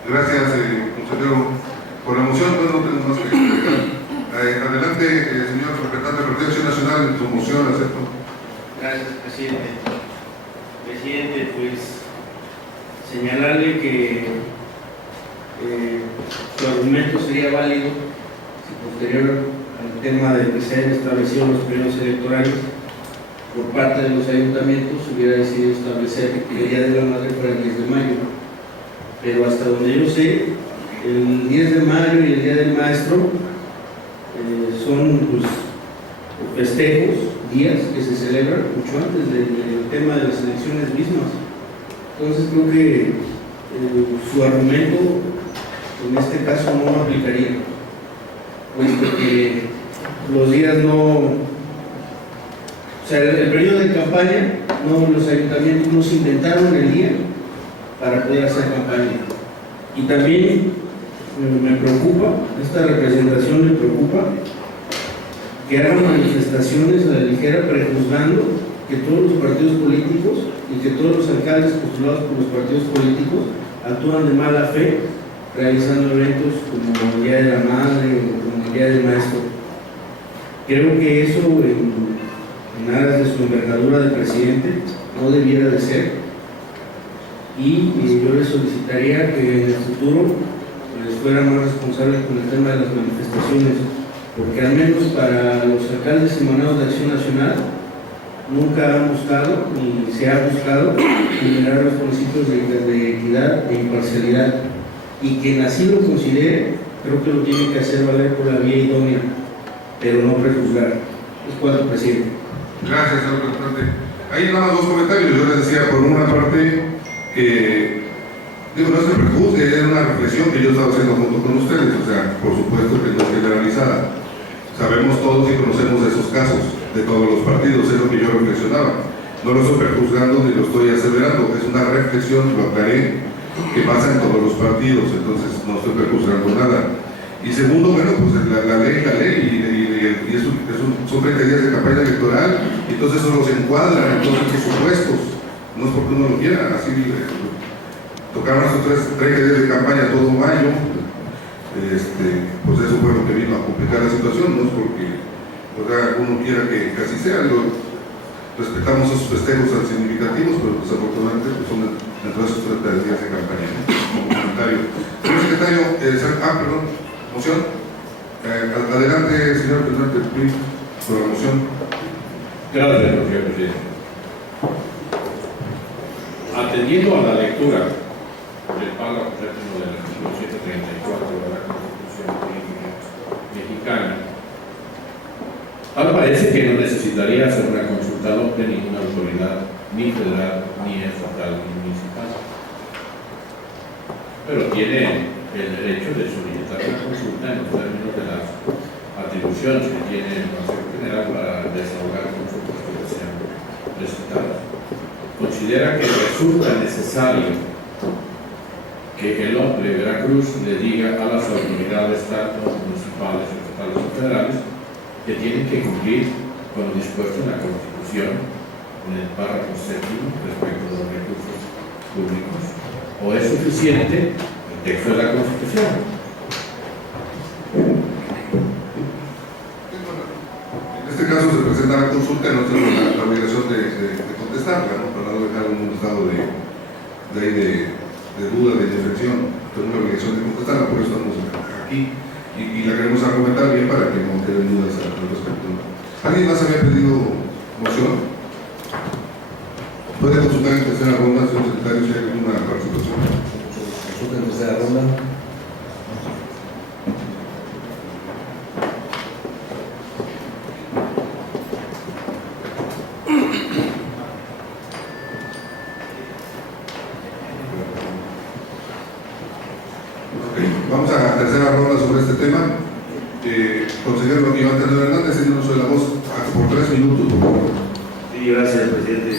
Gracias, consejero. Por la moción, pues no tenemos más que explicar. Adelante, señor representante de la Protección Nacional, en su moción, acepto. Gracias, presidente. Presidente, pues señalarle que su argumento sería válido si posterior al tema de que se hayan establecido los periodos electorales por parte de los ayuntamientos hubiera decidido establecer que el Día de la Madre fuera el 10 de mayo. Pero hasta donde yo sé, el 10 de mayo y el Día del Maestro son pues, festejos, días que se celebran mucho antes del tema de las elecciones mismas. Entonces creo que su argumento en este caso no aplicaría, puesto que los días no, o sea, el periodo de campaña, los ayuntamientos no se inventaron el día para poder hacer campaña. Y también me preocupa, esta representación me preocupa, que hagan manifestaciones a la ligera prejuzgando que todos los partidos políticos y que todos los alcaldes postulados por los partidos políticos actúan de mala fe realizando eventos como el Día de la Madre o como el Día del Maestro. Creo que eso en aras de su envergadura de presidente no debiera de ser, y yo le solicitaría que en el futuro fuera más responsable con el tema de las manifestaciones, porque al menos para los alcaldes emanados de Acción Nacional nunca han buscado ni se ha buscado generar los principios de equidad e imparcialidad, y quien así lo considere creo que lo tiene que hacer valer por la vía idónea, pero no prejuzgar. Es cuanto, presidente. Gracias, señor representante. Ahí nada más dos comentarios. Yo les decía, por una parte, que digo, no se prejuzgue, era una reflexión que yo estaba haciendo junto con ustedes, o sea, por supuesto que no es generalizada. Sabemos todos y conocemos esos casos de todos los partidos, es lo que yo reflexionaba. No lo estoy prejuzgando ni lo estoy aseverando, es una reflexión, lo aclaré, que pasa en todos los partidos, entonces no estoy prejuzgando nada. Y segundo, bueno, pues la ley, y son 30 días de campaña electoral, y entonces eso los encuadra en todos los presupuestos, no es porque uno lo quiera, así tocaron esos 30 días de campaña todo mayo, pues eso fue lo que vino a complicar la situación, no es porque uno quiera que así sea, respetamos esos festejos tan significativos, pero desafortunadamente pues son dentro de esos 30 días de campaña, ¿no? Como comentario. Señor secretario, perdón, moción. Adelante, señor presidente del PRI, por la moción. Gracias, señor presidente. Atendiendo a la lectura del párrafo séptimo del artículo 134 de la Constitución Política Mexicana, tal parece que no necesitaría hacer una consulta de ninguna autoridad, ni federal, ni estatal, ni municipal. Pero tiene el derecho de solicitar la consulta en los términos de las atribuciones que tiene el Consejo General para desahogar consultas que desean presentar. Considera que resulta necesario que el hombre de Veracruz le diga a las autoridades, tanto municipales, estatales o federales, que tienen que cumplir con lo dispuesto en la Constitución, en el párrafo séptimo respecto de los recursos públicos. ¿O es suficiente el texto de la Constitución? En este caso se presenta la consulta y no tenemos la obligación de contestarla, ¿no? Para no dejar un estado de duda, de indefensión. Tenemos la obligación de contestarla, por eso estamos aquí y la queremos argumentar bien para que no queden dudas al respecto. ¿Alguien más había pedido moción? ¿Puede consultar en tercera ronda, señor secretario, si hay alguna participación? Consulta en tercera ronda. Vamos a tercera ronda sobre este tema. Consejero Iván Ternero Hernández, tiene uso de la voz por 3 minutos, por favor. Sí, gracias, presidente.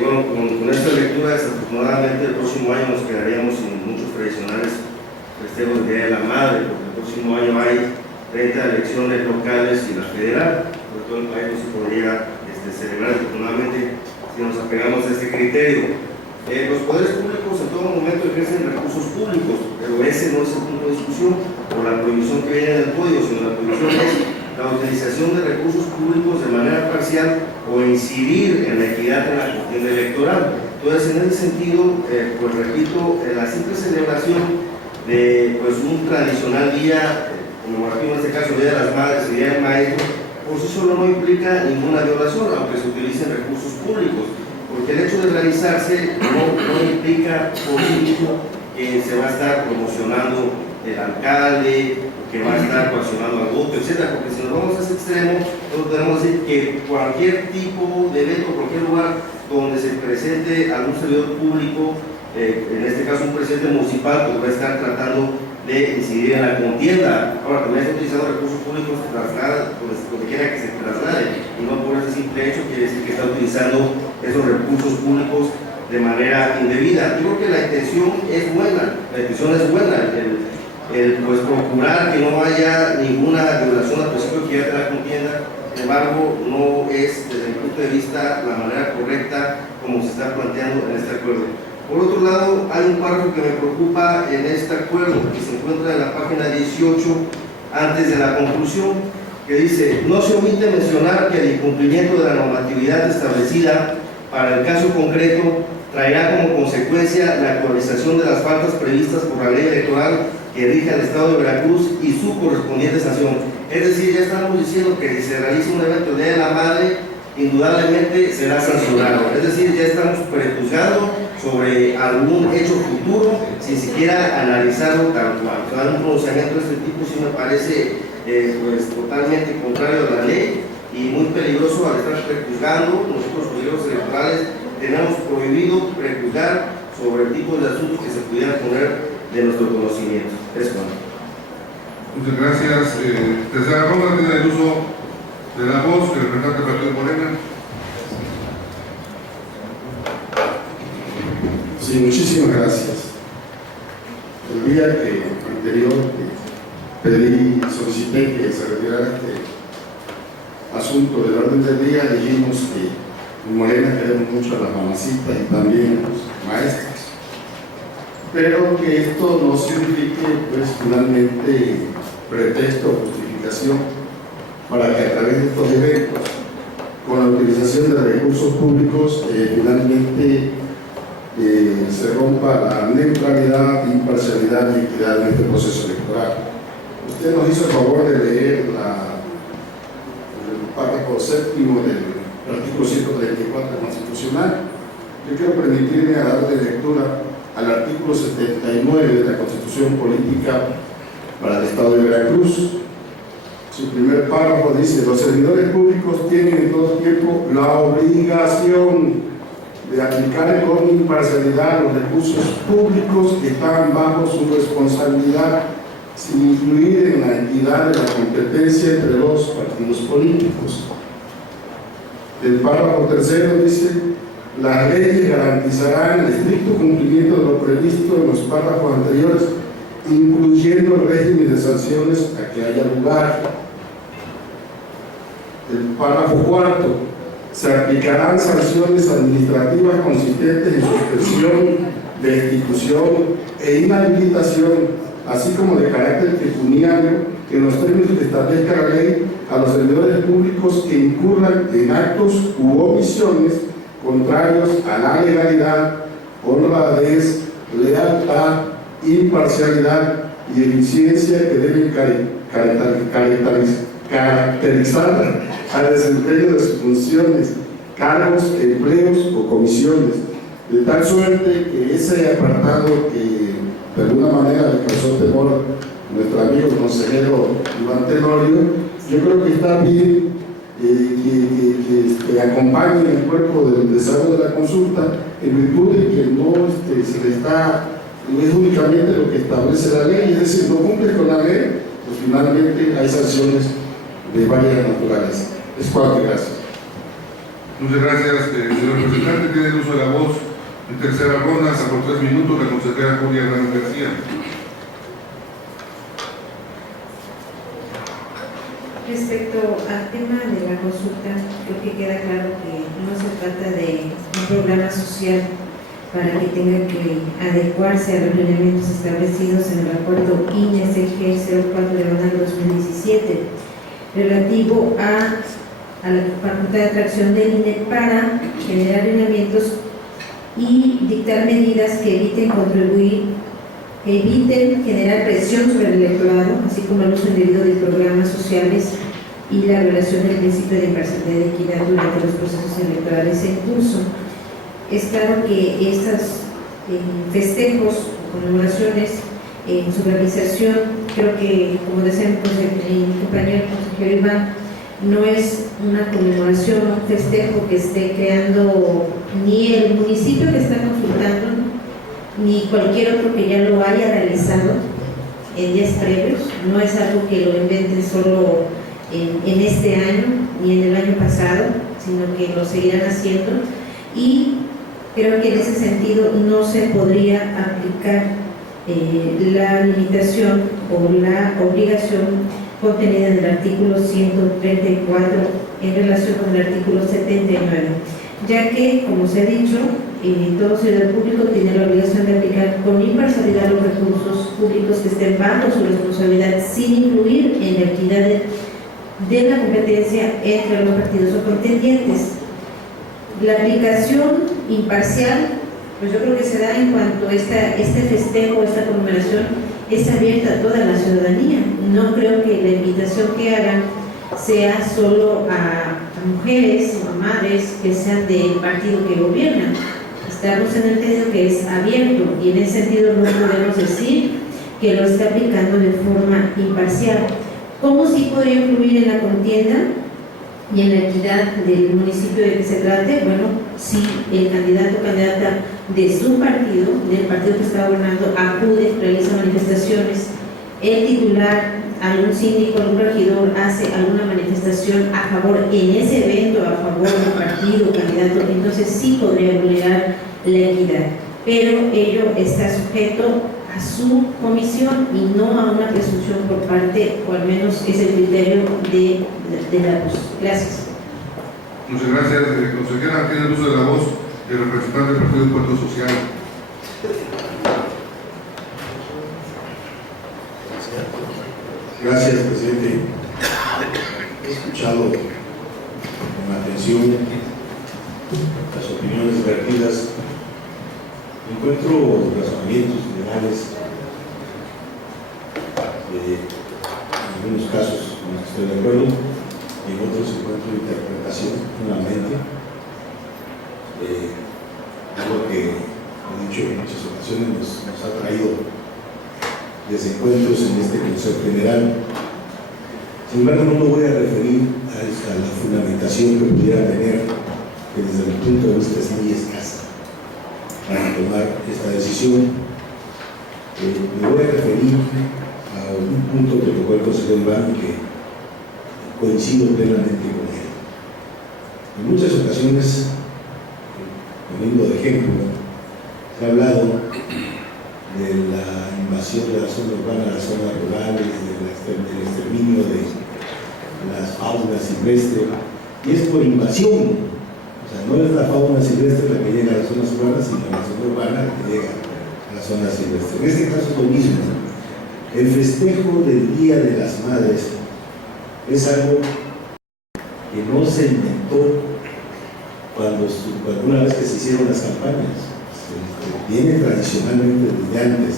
Bueno, con esta lectura, desafortunadamente, el próximo año nos quedaríamos sin muchos tradicionales festejos del Día de la Madre, porque el próximo año hay 30 elecciones locales y la federal, por todo el país no se podría celebrar. Desafortunadamente, si nos apegamos a este criterio. Los poderes públicos en todo momento ejercen recursos públicos, pero ese no es el punto de discusión por la prohibición que viene del código, sino la prohibición es la utilización de recursos públicos de manera parcial o incidir en la equidad en la contienda electoral. Entonces, en ese sentido, pues repito, la simple celebración de un tradicional día conmemorativo, en este caso Día de las Madres y Día del Maestro, por sí solo no implica ninguna violación, aunque se utilicen recursos públicos. Porque el hecho de realizarse no implica por sí mismo que se va a estar promocionando el alcalde, que va a estar coaccionando al voto, etc. Porque si nos vamos a ese extremo, nosotros podemos decir que cualquier tipo de evento, cualquier lugar donde se presente algún servidor público, en este caso un presidente municipal, pues va a estar tratando de incidir en la contienda. Ahora, también está utilizando recursos públicos que traslada donde quiera que se traslade, y no por ese simple hecho quiere decir que está utilizando esos recursos públicos de manera indebida. Yo creo que la intención es buena, el procurar que no haya ninguna violación al principio de equidad de la contienda. Sin embargo, no es desde mi punto de vista la manera correcta como se está planteando en este acuerdo. Por otro lado, hay un párrafo que me preocupa en este acuerdo, que se encuentra en la página 18, antes de la conclusión, que dice: no se omite mencionar que el incumplimiento de la normatividad establecida para el caso concreto traerá como consecuencia la actualización de las faltas previstas por la ley electoral que rige al Estado de Veracruz y su correspondiente sanción. Es decir, ya estamos diciendo que si se realiza un evento de Día de la Madre, indudablemente será sancionado. Es decir, ya estamos prejuzgando sobre algún hecho futuro sin siquiera analizarlo tal cual. O sea, un pronunciamiento de este tipo sí me parece totalmente contrario a la ley y muy peligroso al estar prejuzgando. Nosotros, los consejeros electorales, tenemos prohibido prejuzgar sobre el tipo de asuntos que se pudieran poner de nuestro conocimiento. Es cuanto. Muchas gracias. Tercera ronda, tiene el uso de la voz el representante del Partido Morena. Sí, muchísimas gracias. El día anterior solicité que se retirara este asunto del orden del día. Dijimos que en Morena queremos mucho a las mamacitas y también a los maestros, pero que esto no signifique finalmente pretexto o justificación para que a través de estos eventos, con la utilización de recursos públicos, finalmente se rompa la neutralidad, imparcialidad y equidad en este proceso electoral. usted nos hizo el favor de leer el párrafo séptimo del artículo 134 constitucional. Yo quiero permitirme a darle lectura al artículo 79 de la Constitución Política para el Estado de Veracruz. Su primer párrafo dice: los servidores públicos tienen en todo tiempo la obligación de aplicar con imparcialidad los recursos públicos que están bajo su responsabilidad, sin incluir en la equidad de la competencia entre los partidos políticos. El párrafo tercero dice: las leyes garantizarán el estricto cumplimiento de lo previsto en los párrafos anteriores, incluyendo el régimen de sanciones a que haya lugar. El párrafo cuarto: se aplicarán sanciones administrativas consistentes en suspensión, destitución e inhabilitación, así como de carácter pecuniario, en los términos que establezca la ley, a los servidores públicos que incurran en actos u omisiones contrarios a la legalidad, honradez, lealtad, imparcialidad y eficiencia que deben caracterizar al desempeño de sus funciones, cargos, empleos o comisiones, de tal suerte que ese apartado que de alguna manera le causó temor nuestro amigo consejero Iván Tenorio, yo creo que está bien que acompañe el cuerpo del desarrollo de la consulta, en virtud de que no se le está, es únicamente lo que establece la ley, es decir, no cumple con la ley, pues finalmente hay sanciones de varias naturaleza. Es cuanto, gracias. Muchas gracias, señor representante. Tiene el uso de la voz en tercera ronda, hasta por 3 minutos, la consejera Julia Hernández García. Respecto al tema de la consulta, creo que queda claro que no se trata de un programa social para que tenga que adecuarse a los lineamientos establecidos en el acuerdo INE-CG 04 de 2017, relativo a la facultad de atracción del INE para generar lineamientos y dictar medidas que eviten generar presión sobre el electorado, así como el uso indebido de programas sociales y la violación del principio de imparcialidad y de equidad durante los procesos electorales en curso. Es claro que estos festejos o conmemoraciones en su realización, creo que, como decía mi compañero consejero Iván, no es una conmemoración o un festejo que esté creando ni el municipio que está consultando, ni cualquier otro que ya lo haya realizado en días previos. No es algo que lo inventen solo en este año ni en el año pasado, sino que lo seguirán haciendo, y creo que en ese sentido no se podría aplicar la limitación o la obligación contenida en el artículo 134 en relación con el artículo 79, ya que, como se ha dicho, todo ciudadano público tiene la obligación de aplicar con imparcialidad los recursos públicos que estén bajo su responsabilidad, sin incluir en la equidad de la competencia entre los partidos o contendientes. La aplicación imparcial, pues yo creo que se da en cuanto este festejo, esta conmemoración es abierta a toda la ciudadanía. No creo que la invitación que hagan sea solo a mujeres o a madres que sean del partido que gobierna. Estamos en el entendido que es abierto, y en ese sentido no podemos decir que lo está aplicando de forma imparcial. ¿Cómo sí podría influir en la contienda y en la equidad del municipio de que se trate? Bueno, si el candidato o candidata de su partido, del partido que está gobernando, acude, realiza manifestaciones, el titular, algún síndico, algún regidor hace alguna manifestación a favor en ese evento, a favor del partido, candidato, entonces sí podría vulnerar la equidad, pero ello está sujeto a su comisión y no a una presunción por parte, o al menos es el criterio de la voz. Gracias. Muchas gracias, consejera. Tiene el uso de la voz el representante del Partido Encuentro Social. Gracias, presidente. He escuchado con atención las opiniones vertidas. Encuentro razonamientos generales estoy de acuerdo, y en otros encuentro interpretación nuevamente. Algo que he dicho en muchas ocasiones nos ha traído desencuentros en este Consejo General. Sin embargo, no me voy a referir a la fundamentación que pudiera tener, que desde mi punto de vista es muy escasa para tomar esta decisión. Me voy a referir a un punto que tocó el consejero Iván y que coincido plenamente con él. En muchas ocasiones, poniendo de ejemplo, se ha hablado de la invasión de la zona urbana a las zonas rurales, del exterminio de las faunas silvestres, y es por invasión. O sea, no es la fauna silvestre la que llega a las zonas urbanas, sino la zona urbana la que llega a las zonas silvestres. En este caso es lo mismo. El festejo del Día de las Madres es algo que no se inventó cuando una vez que se hicieron las campañas. Viene tradicionalmente desde antes.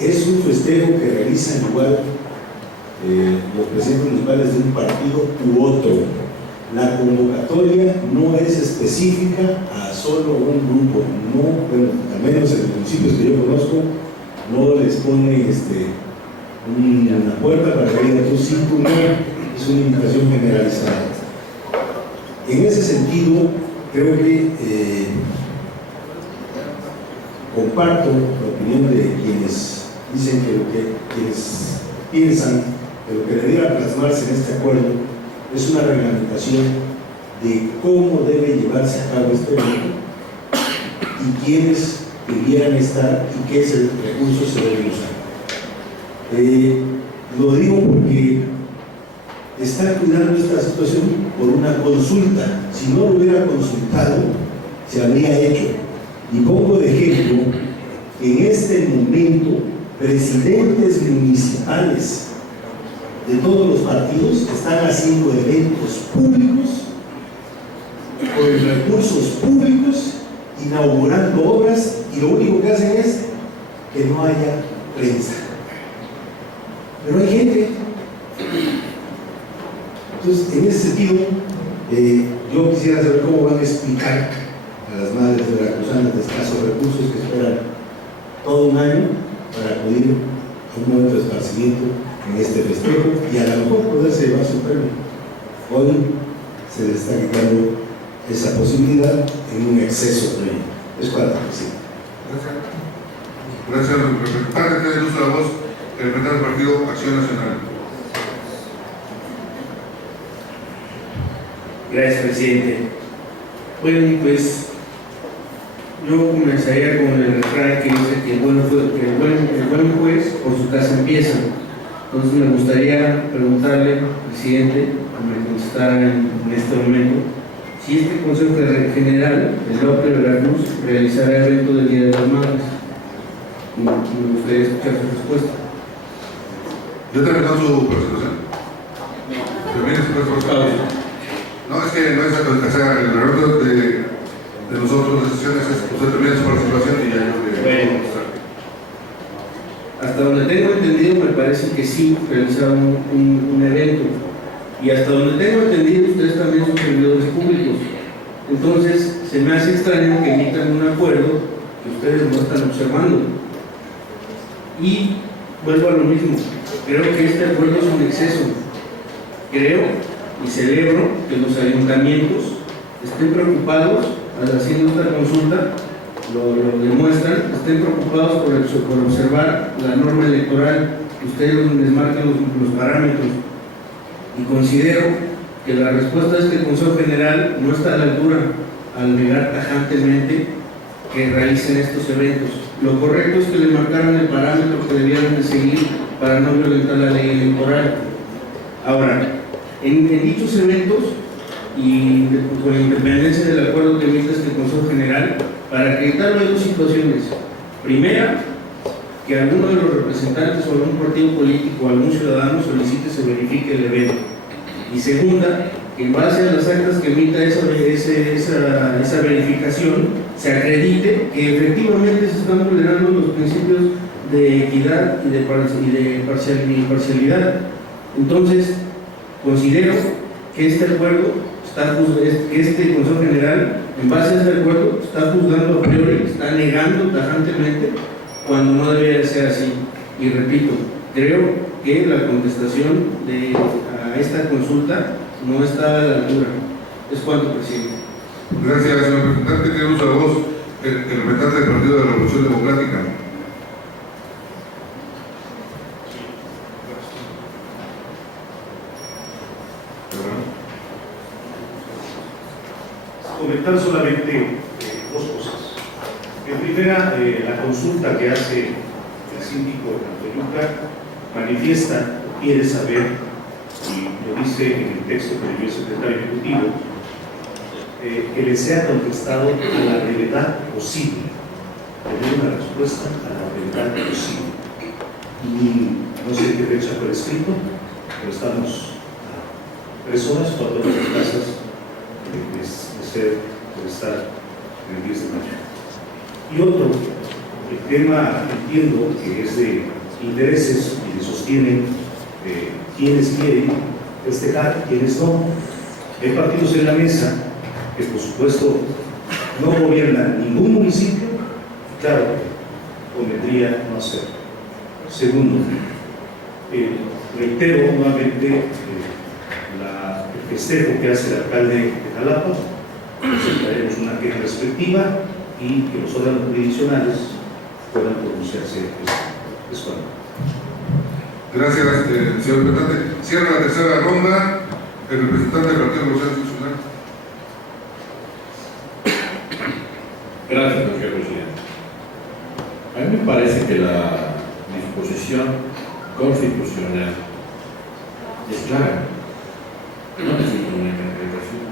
Es un festejo que realizan igual los presidentes municipales de un partido u otro. La convocatoria no es específica a solo un grupo, no, bueno, al menos en los municipios que yo conozco, no les ponen una puerta para que digan tú sí, tú no, es una invitación generalizada. En ese sentido, creo que comparto la opinión de quienes dicen quienes piensan que lo que debiera plasmarse en este acuerdo es una reglamentación de cómo debe llevarse a cabo este evento y quiénes debieran estar y qué recursos se deben usar. Lo digo porque está cuidando esta situación por una consulta. Si no lo hubiera consultado, se habría hecho. Y pongo de ejemplo que en este momento presidentes municipales de todos los partidos están haciendo eventos públicos con recursos públicos, inaugurando obras, y lo único que hacen es que no haya prensa. Pero hay gente. Entonces, en ese sentido, yo quisiera saber cómo van a explicar a las madres veracruzanas de escasos recursos que esperan todo un año para acudir a un momento de esparcimiento en este festejo y a lo mejor poderse llevar su premio. Hoy se les está quitando esa posibilidad en un exceso de ello. Es cuanto, presidente. Gracias. Representante de uso de la voz, el representante del Partido Acción Nacional. Gracias, presidente. Bueno, pues yo comenzaría con el refrán que dice que el buen juez por su casa empieza. Entonces me gustaría preguntarle al presidente, que me contestara en este momento, si este Consejo General del OPLE de Veracruz realizará el evento del Día de las Madres. Me gustaría escuchar su respuesta. ¿Ya terminó su presentación? ¿Termina su respuesta? No, es que no es o sea, el error de nosotros las sesiones es usted termina su participación y ya yo le voy a mostrar. Hasta donde tengo entendido, me parece que sí realizaron un evento. Y hasta donde tengo entendido, ustedes también son servidores públicos. Entonces, se me hace extraño que emitan un acuerdo que ustedes no están observando. Y vuelvo a lo mismo. Creo que este acuerdo es un exceso. Creo y celebro que los ayuntamientos estén preocupados, haciendo esta consulta, lo demuestran, estén preocupados por observar la norma electoral, que ustedes les marquen los parámetros. Y considero que la respuesta de este Consejo General no está a la altura al negar tajantemente que realicen estos eventos. Lo correcto es que le marcaran el parámetro que debieran de seguir para no violentar la ley electoral. Ahora, en dichos eventos, y con independencia del acuerdo que emite este Consejo General, para acreditarlo hay dos situaciones. Primera, que alguno de los representantes o algún partido político o algún ciudadano solicite se verifique el evento. Y segunda, que en base a las actas que emita esa verificación, se acredite que efectivamente se están vulnerando los principios de equidad y de parcialidad. Entonces, considero que este acuerdo que este Consejo General, en base a este acuerdo, está juzgando a priori, está negando tajantemente cuando no debería ser así. Y repito, creo que la contestación a esta consulta no está a la altura. Es cuanto, presidente. Gracias, señor representante. Tenemos a la voz el representante del Partido de la Revolución Democrática. Comentar solamente dos cosas. En primera, la consulta que hace el síndico de Toluca manifiesta, quiere saber, y lo dice en el texto que dio el secretario ejecutivo, que le sea contestado a la brevedad posible, tener una respuesta a la brevedad posible. Y no sé qué fecha fue escrito, pero estamos a 3 horas, 4 horas de casas por estar en el 10 de mayo. Y otro, el tema entiendo que es de intereses y le sostienen quienes quieren festejar, quienes no. Hay partidos en la mesa que por supuesto no gobiernan ningún municipio, claro, convendría no hacerlo. Segundo, reitero nuevamente el festejo que hace el alcalde de Jalapa. Presentaremos una queja respectiva y que los órganos jurisdiccionales puedan pronunciarse. Es cuanto. Gracias, señor representante. Cierra la tercera ronda el representante del Partido Revolución Institucional. Gracias, señor presidente. A mí me parece que la disposición constitucional es clara. No necesita una interpretación.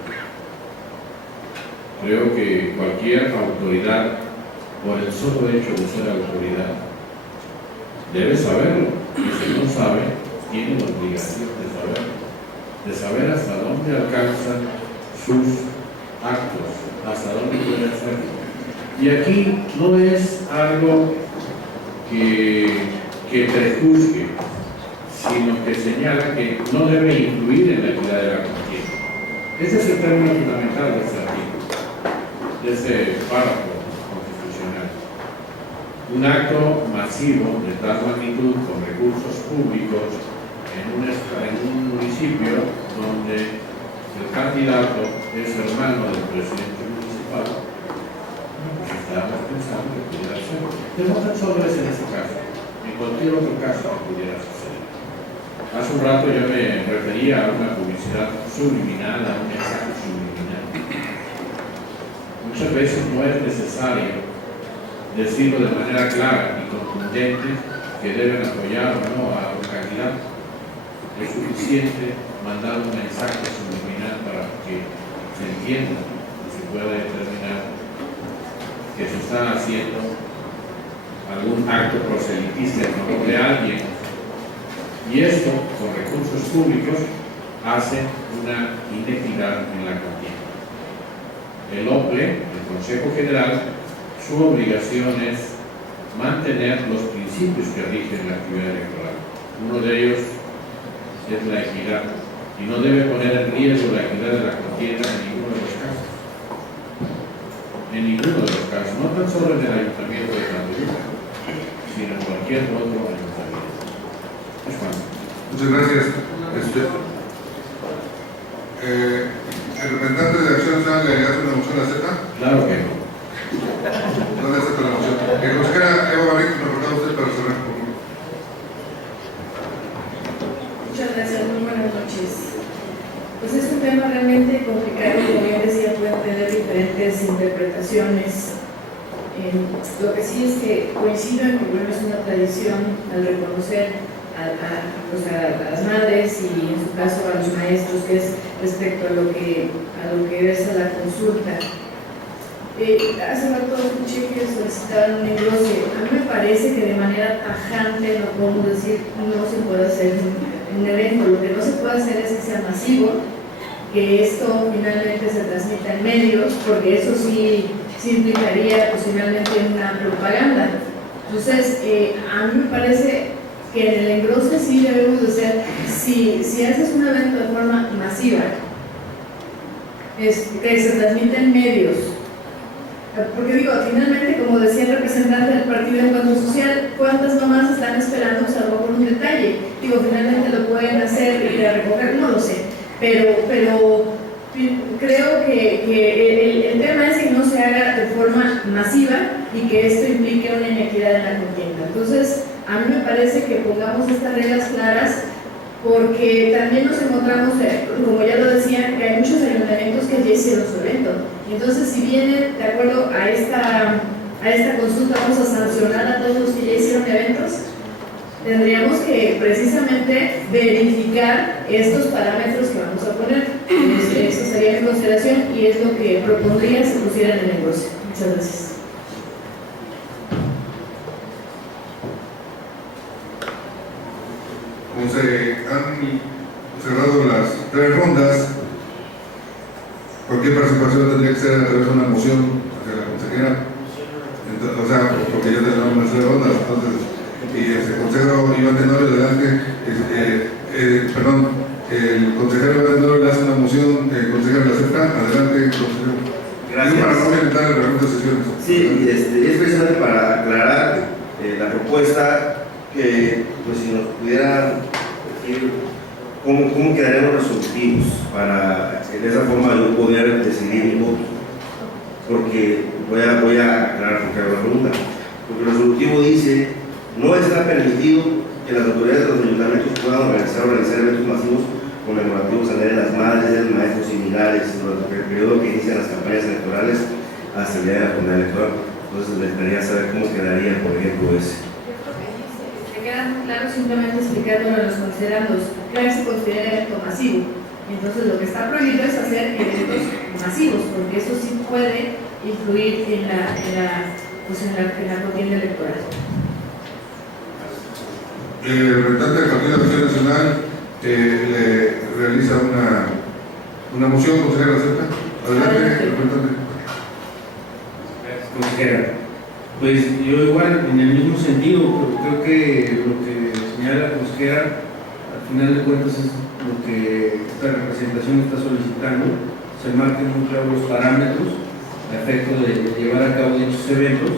Creo que cualquier autoridad, por el solo hecho de ser autoridad, debe saberlo. Y si no sabe, tiene la obligación de saber hasta dónde alcanzan sus actos, hasta dónde puede hacerlo. Y aquí no es algo que prejuzgue, sino que señala que no debe influir en la actividad de la contienda. Ese es el término fundamental de este artículo, de este párrafo constitucional. Un acto masivo de tal magnitud con recursos públicos en un municipio donde el candidato es hermano del presidente municipal, pues estábamos pensando que pudiera ser. Pero no tan solo es en este caso, en cualquier otro caso que pudiera suceder. Hace un rato yo me refería a una publicidad subliminal, a un mensaje subliminal. Muchas veces no es necesario decirlo de manera clara y contundente que deben apoyar o no a un candidato. Es suficiente mandar un mensaje subliminal para que se entienda y se pueda determinar que se está haciendo algún acto proselitista en favor de alguien. Y esto, con recursos públicos, hace una inequidad en la contienda. El OPLE, el Consejo General, su obligación es mantener los principios que rigen la actividad electoral. Uno de ellos es la equidad y no debe poner en riesgo la equidad de la contienda en ninguno de los casos. En ninguno de los casos, no tan solo en el Ayuntamiento de Toluca, sino en cualquier otro ayuntamiento. Es cuanto. Muchas gracias. ¿El representante de Acción Nacional le hace una moción a Z? Claro que no. ¿Dónde acepta la moción? Consejera Eva Barrientos, me preguntaba usted para cerrar, por favor. Muchas gracias, muy buenas noches. Pues es un tema realmente complicado, como bien decía, pueden tener diferentes interpretaciones. Lo que sí es que coincido en que bueno, es una tradición al reconocer a las madres y en su caso a los maestros, que es respecto a lo que es la consulta. Hace rato escuché que solicitaron un englose. A mí me parece que de manera tajante no podemos decir no se puede hacer un evento. Lo que no se puede hacer es que sea masivo, que esto finalmente se transmita en medios, porque eso sí implicaría pues, finalmente una propaganda. Entonces, a mí me parece que en el engrose sí debemos de ser, si haces un evento de forma masiva, que se transmite en medios, porque digo, finalmente, como decía el representante del Partido de Encuentro Social, ¿cuántas mamás están esperando salvo por un detalle? Digo, finalmente lo pueden hacer y ir a recoger, no lo sé, pero creo que el tema es que no se haga de forma masiva y que esto implique una inequidad en la contienda. Entonces, a mí me parece que pongamos estas reglas claras, porque también nos encontramos, como ya lo decía, que hay muchos ayuntamientos que ya hicieron su evento. Entonces, si vienen de acuerdo a esta consulta, vamos a sancionar a todos los que ya hicieron eventos, tendríamos que precisamente verificar estos parámetros que vamos a poner. Eso sería mi consideración y es lo que propondría si pusieran en el negocio. Muchas gracias. Como se han cerrado las 3 rondas, cualquier participación tendría que ser a través de una moción hacia la consejera. Entonces, o sea, porque ya tenemos las 3 rondas, entonces, y el consejero Iván Tenorio, adelante, el consejero Iván Tenorio le hace una moción, el consejero la acepta, adelante, consejero. Gracias. Para no aumentar el reglamento de sesiones. Sí, es precisamente para aclarar la propuesta, que pues si nos pudiera decir cómo quedarían los resolutivos para de esa forma yo poder decidir mi voto, porque voy a aclarar porque hago la pregunta, porque el resolutivo dice: no está permitido que las autoridades de los ayuntamientos puedan organizar eventos masivos conmemorativos al Día de las Madres, maestros similares durante el periodo que inician las campañas electorales hasta el día de la jornada electoral. Entonces me gustaría saber cómo quedaría, por ejemplo, ese. Queda claro simplemente explicándolo a los considerandos. Claro, se considera evento masivo. Entonces, lo que está prohibido es hacer eventos masivos, porque eso sí puede influir en la contienda electoral. El representante del Partido de Acción Nacional le realiza una moción, consejera, ¿acepta? Adelante, representante. Gracias, consejera. Pues yo igual, en el mismo sentido, creo que lo que señala la consejera, al final de cuentas es lo que esta representación está solicitando, se marquen muy claros los parámetros a efecto de llevar a cabo dichos eventos,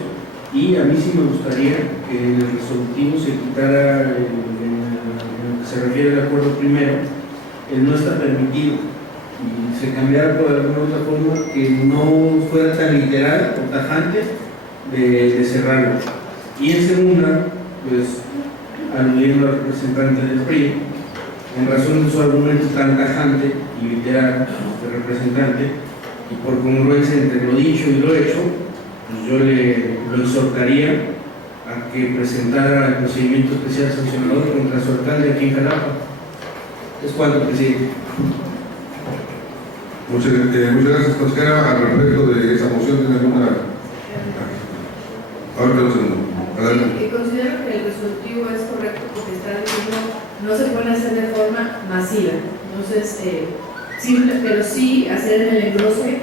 y a mí sí me gustaría que en el resolutivo se quitara, en lo que se refiere al acuerdo primero, el no está permitido, y se cambiara por alguna otra forma que no fuera tan literal o tajante de cerrarlo. Y en segunda, pues aludiendo al representante del PRI, en razón de su argumento tan tajante y literal del representante, y por congruencia entre lo dicho y lo hecho, pues yo lo exhortaría a que presentara el procedimiento especial sancionador contra su alcalde aquí en Jalapa. Es cuanto, presidente. Muchas gracias, consejera. Al respecto de esa moción, ¿tiene alguna? Ahora un segundo. Sí, considero que el resolutivo es correcto porque está diciendo no se puede hacer de forma masiva. Entonces, pero sí hacer en el engrose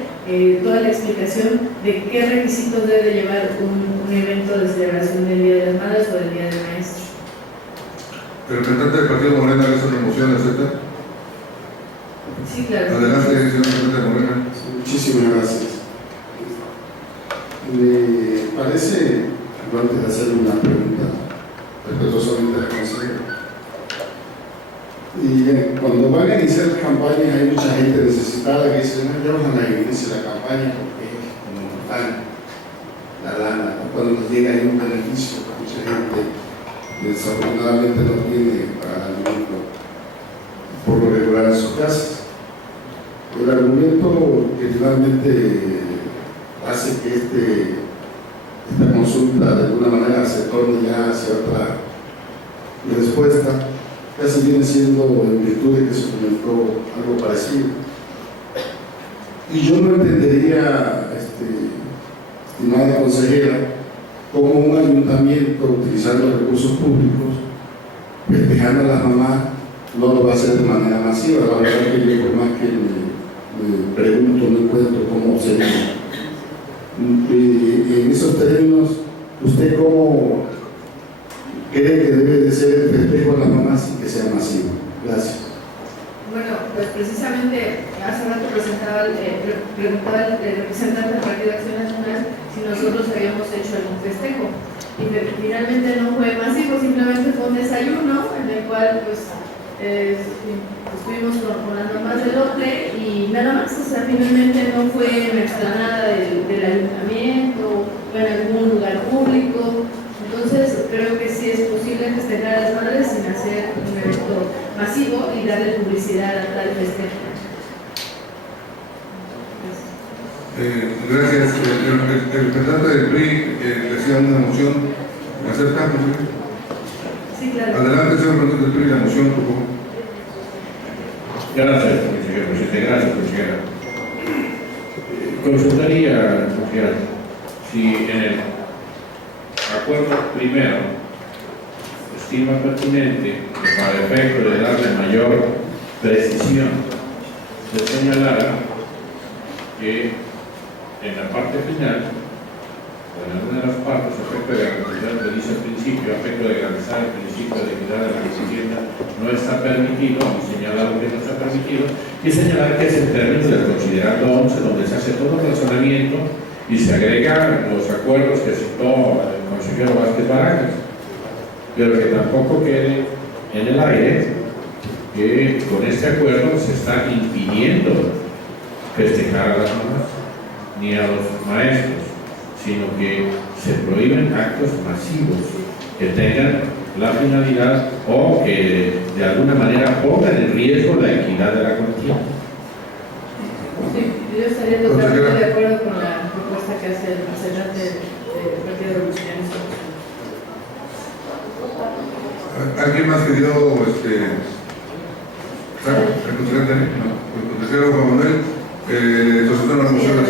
toda la explicación de qué requisitos debe llevar un evento de celebración del Día de las Madres o del Día del Maestro. El representante del Partido Morena le hace una moción, ¿acepta? Sí, claro. Adelante, señor representante Morena. Muchísimas gracias. Me parece, antes de hacerle una pregunta respetuosamente a la consejera, y cuando van a iniciar campañas hay mucha gente necesitada que dice: no, ya ojalá inicie la campaña porque como nos dan la lana, cuando nos llega hay un beneficio que mucha gente desafortunadamente no tiene para el alimento por lo regular en sus casas. El argumento que finalmente hace que esta consulta de alguna manera se torne ya hacia otra respuesta, casi viene siendo en virtud de que se comentó algo parecido. Y yo no entendería, estimada consejera, cómo un ayuntamiento utilizando recursos públicos, festejando a las mamás, no lo va a hacer de manera masiva. La verdad que yo, por más que me pregunto, no encuentro cómo sería. En esos términos, ¿usted cómo cree que debe de ser el festejo de las mamás y que sea masivo? Gracias. Bueno, pues precisamente hace rato preguntaba el representante del Partido de Acción Nacional si nosotros habíamos hecho algún festejo. Y finalmente no fue masivo, simplemente fue un desayuno en el cual pues estuvimos con las mamás del OPLE y nada más. O sea, finalmente no fue en la explanada del ayuntamiento o en algún lugar público. Entonces creo que sí es posible festejar a las madres sin hacer un evento masivo y darle publicidad a tal festejo. Gracias. El representante del PRI le hacía una moción. ¿Acepta? Sí, claro. Adelante, señor representante del PRI, la moción, por favor. Gracias, consejero presidente. Gracias, consejera. Consultaría, consejera, si en el acuerdo primero estima pertinente que para efecto de darle mayor precisión se señalara que en la parte final o en alguna de las partes, efecto de garantizar, que dice al principio, efecto de garantizar el principio de equidad de la vivienda no está permitido, y señalar que no está permitido, y señalar que es en términos del considerando 11, donde se hace todo el razonamiento y se agregan los acuerdos que citó el consejero Vázquez Barajas, pero que tampoco quede en el aire que con este acuerdo se está impidiendo festejar a las mamás ni a los maestros, sino que se prohíben actos masivos que tengan la finalidad o que de alguna manera pongan en riesgo la equidad de la contienda. Sí, yo estaría totalmente de acuerdo con la propuesta que hace el representante del Partido Revolucionario Institucional. ¿Alguien más pidió el consejero? No. El consejero Juan Manuel, solicitó una moción de la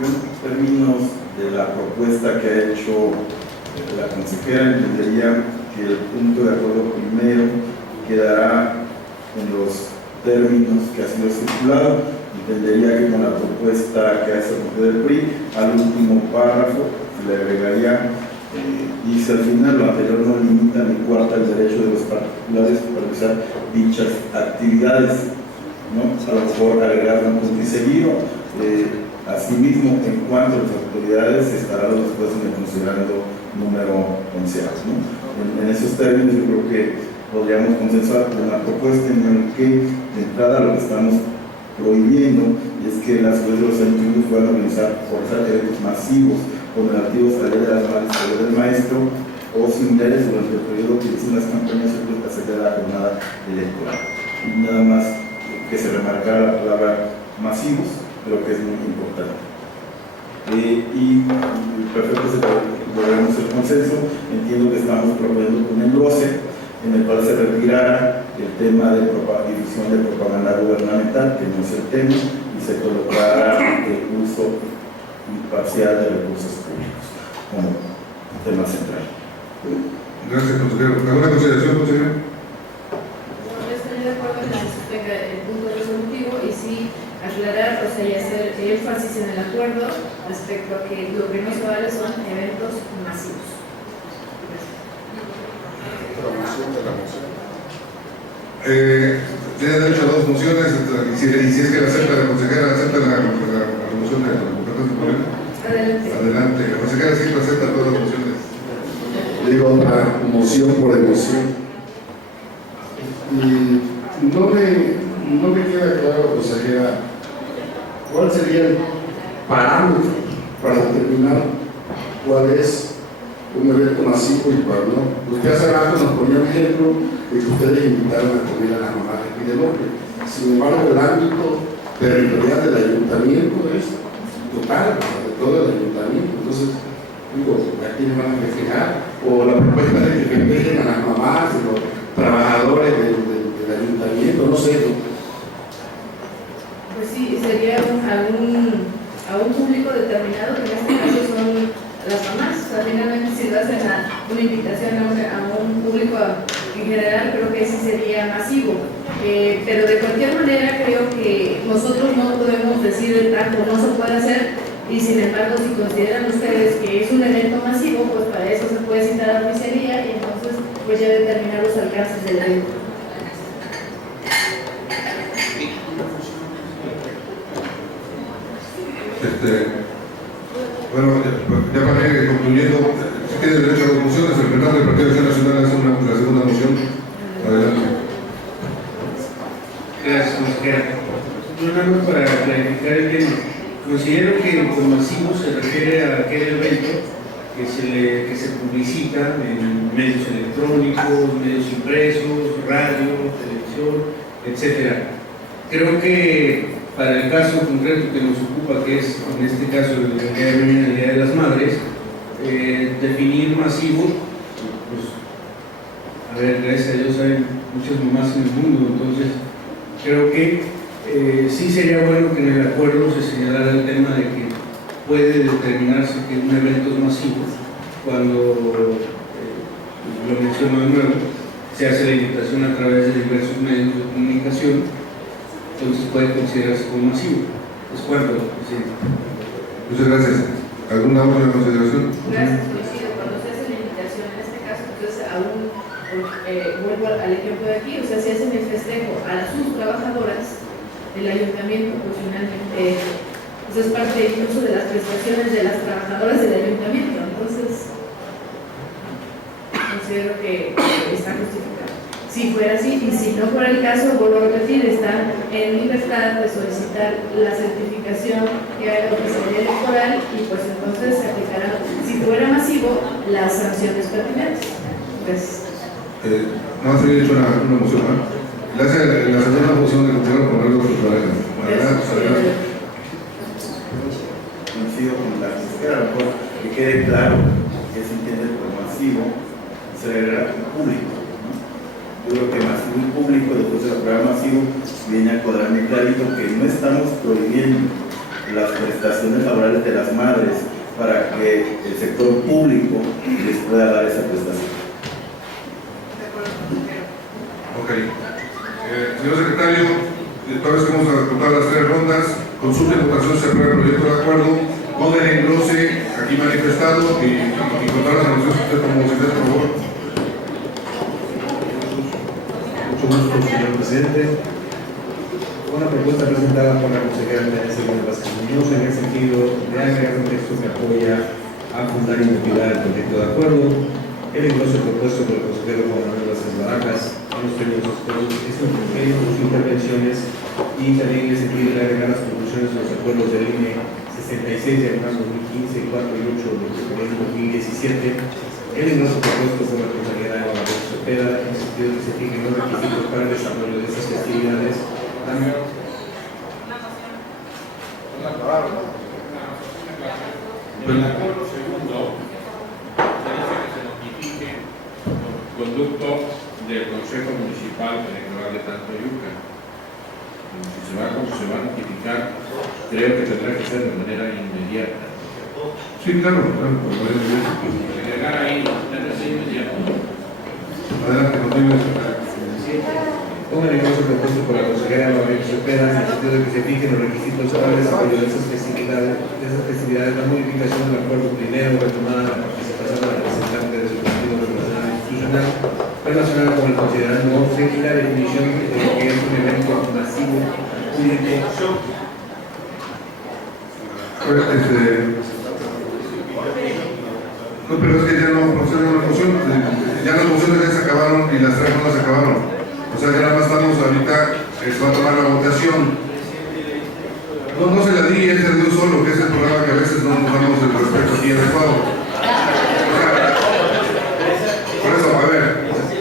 Yo, en términos de la propuesta que ha hecho la consejera, entendería que el punto de acuerdo primero quedará en los términos que ha sido estipulado. Entendería que con la propuesta que hace el Comité del PRI, al último párrafo se le agregaría, dice al final, lo anterior no limita ni cuarta el derecho de los particulares a realizar dichas actividades, ¿no? A lo mejor agregar un punto y seguido. Asimismo, en cuanto a las autoridades, estará después en el considerando número 11, ¿no? En esos términos yo creo que podríamos consensuar una propuesta en la que de entrada lo que estamos prohibiendo es que las escuelas de los ayuntamientos puedan organizar eventos masivos con relativos a la ley de las madres o del maestro o similares durante el periodo que dicen las campañas acerca de la jornada electoral. Nada más que se remarcara la palabra masivos, creo que es muy importante. Y perfecto, si logramos el consenso, entiendo que estamos proponiendo un englose en el cual se retirara el tema de difusión de propaganda gubernamental, que no es el tema, y se colocara el uso imparcial de recursos públicos como tema central. Gracias, consejero. ¿Alguna consideración, consejero? Yo estaría de acuerdo en que se tenga el punto resolutivo y sí aclarar, o sea, y hacer énfasis en el acuerdo respecto a que lo que no se vale son eventos masivos. Tiene derecho a dos mociones, y si es que la acepta la consejera, acepta la moción de Adelante. Adelante. La consejera siempre acepta todas las mociones. Digo otra moción por emoción. Y no me queda claro, consejera, cuál sería el parámetro para determinar cuál es un evento masivo y cuál no. Usted hace rato nos ponía un ejemplo de que ustedes invitaron a comer a las mamás de Pideloque. Sin embargo, el ámbito territorial del ayuntamiento es total, de todo el ayuntamiento. Entonces, digo, ¿a quiénes van a festejar? O la propuesta de que festejen a las mamás, de los trabajadores del ayuntamiento, no sé. Pues sí, sería a un público determinado, que en este caso son las mamás. O sea, finalmente, si lo hacen una invitación a un público en general, creo que sí sería masivo. Pero de cualquier manera, creo que nosotros no podemos decir tanto no se puede hacer, Y sin embargo, si consideran ustedes que es un evento masivo, pues para eso se puede citar a la oficialía y entonces pues ya determinar los alcances del evento. Bueno, ya para ir concluyendo, si tiene derecho a las mociones, el plenario del Partido de Acción Nacional hace la segunda moción. Adelante. Gracias, consejera. Yo nada más para clarificar el tema. Considero que con masivo se refiere a aquel evento que se publicita en medios electrónicos, medios impresos, radio, televisión, etc. Creo que para el caso concreto que nos ocupa, que es en este caso el Día de las Madres, definir masivo, pues, a ver, gracias a Dios hay muchas mamás en el mundo, entonces creo que sí sería bueno que en el acuerdo se señalara el tema de que puede determinarse que un evento es masivo cuando, lo menciono de nuevo, se hace la invitación a través de diversos medios de comunicación, entonces puede considerarse como masivo. Es cuando, presidente. Muchas gracias. ¿Alguna otra consideración? Gracias, coincido. Cuando se hace la invitación en este caso, entonces aún vuelvo al ejemplo de aquí, o sea, se hace el festejo a sus trabajadoras del ayuntamiento, pues finalmente eso es parte incluso de las prestaciones de las trabajadoras del ayuntamiento, entonces considero que está justificado. Si fuera así, y si no fuera el caso, vuelvo a repetir, están en libertad de solicitar la certificación que haga la oficialía electoral y pues entonces se aplicarán, si fuera masivo, las sanciones pertinentes. Gracias. No has hecho una moción, ¿no? Gracias. La segunda moción de continuar con algo que coincido con la consejera, a lo mejor que quede claro que se entiende por masivo, se agregará público, ¿no? Yo creo que masivo y público, después de la palabra masivo, viene a cuadrar muy clarito que no estamos prohibiendo las prestaciones laborales de las madres para que el sector público les pueda dar esa prestación. Ok. Señor secretario, toda vez que vamos a contar las tres rondas, consulta y votación se aprueba el proyecto de acuerdo con el englose aquí manifestado y contar las anotaciones que usted como secretario, por favor. Mucho gusto, señor presidente. Una propuesta presentada por la consejera Teresa Vázquez Muñoz en el sentido de agregar un texto que apoya a fundar y motivar el proyecto de acuerdo. El englose propuesto por el consejero Juan Manuel Vázquez Barajas en los términos expuestos sus intervenciones y también en el sentido de agregar las conclusiones de los acuerdos del INE 66 de 2015, 4 y 8 de 2017. El englose propuesto por la consejera Eva Barroso Cepeda en el sentido de que se fijen los requisitos para el desarrollo de estas festividades. En el acuerdo segundo, se dice que se notifique los conductos del Consejo Municipal Electoral de Tantoyuca. Si se va a notificar, creo que tendrá que ser de manera inmediata. Sí, claro. Agregar ahí, tendrá que ser inmediato. Adelante, continúe. Con el englose propuesto por la consejera Eva Barroso Cepeda en el sentido de que se fijen los requisitos para el desarrollo de esas festividades, la modificación del acuerdo primero retomada la participación de la representante del Partido Representante Institucional relacionada con el considerando 11 y la definición de que es un evento masivo público. No, pero es que ya no procede una moción, ya las mociones ya se acabaron y las tres rondas se acabaron. O sea, ya nada más estamos ahorita, se va a tomar la votación. No se la di, él se dio solo, que es el programa que a veces no nos damos el respeto aquí en el Estado. Por eso, a ver,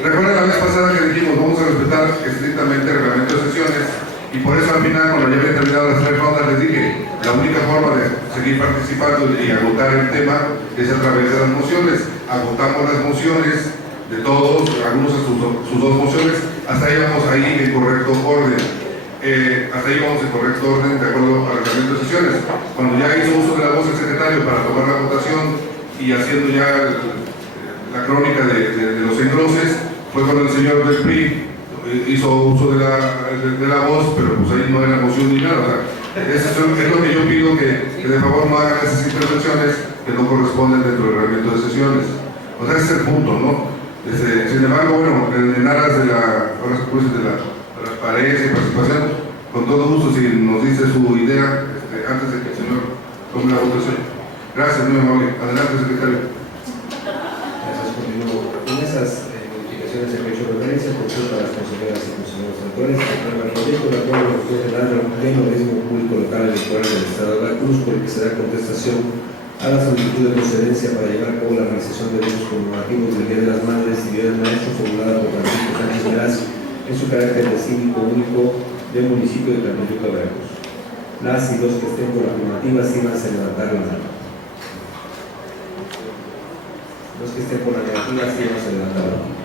recuerden la vez pasada que dijimos, vamos a respetar estrictamente el reglamento de sesiones, y por eso al final, cuando ya habían terminado las tres rondas, les dije, la única forma de seguir participando y agotar el tema es a través de las mociones. Agotamos las mociones de todos, algunos a sus dos mociones, hasta ahí vamos ahí en correcto orden. Hasta ahí vamos en correcto orden de acuerdo al reglamento de sesiones. Cuando ya hizo uso de la voz el secretario para tomar la votación y haciendo ya la crónica de los engroses, fue cuando el señor del PRI hizo uso de la voz, pero pues ahí no era moción ni nada. O sea, Eso es lo que yo pido, que de favor no hagan esas intervenciones que no corresponden dentro del reglamento de sesiones. O sea, ese es el punto, ¿no? Sin embargo, bueno, en aras de la transparencia y participación, con todo gusto, si nos dice su idea, antes de que el señor tome la votación. Gracias, muy amable. Adelante, secretario. Gracias, continúo. En esas modificaciones se ha hecho referencia, por cierto, a las consejeras y consejeros actuales, el proyecto de acuerdo general del organismo público local electoral del Estado de Veracruz, por el que se da contestación a la solicitud de procedencia para llevar a cabo la realización de eventos conmemorativos del Día de las Madres y Día del Maestro, formulada por Francisco Sánchez Meraz en su carácter de síndico único del municipio de Tantoyuca, Veracruz. Las y los que estén por la afirmativa, síganse a levantar la mano. Los que estén por la negativa, síganse a levantar la mano.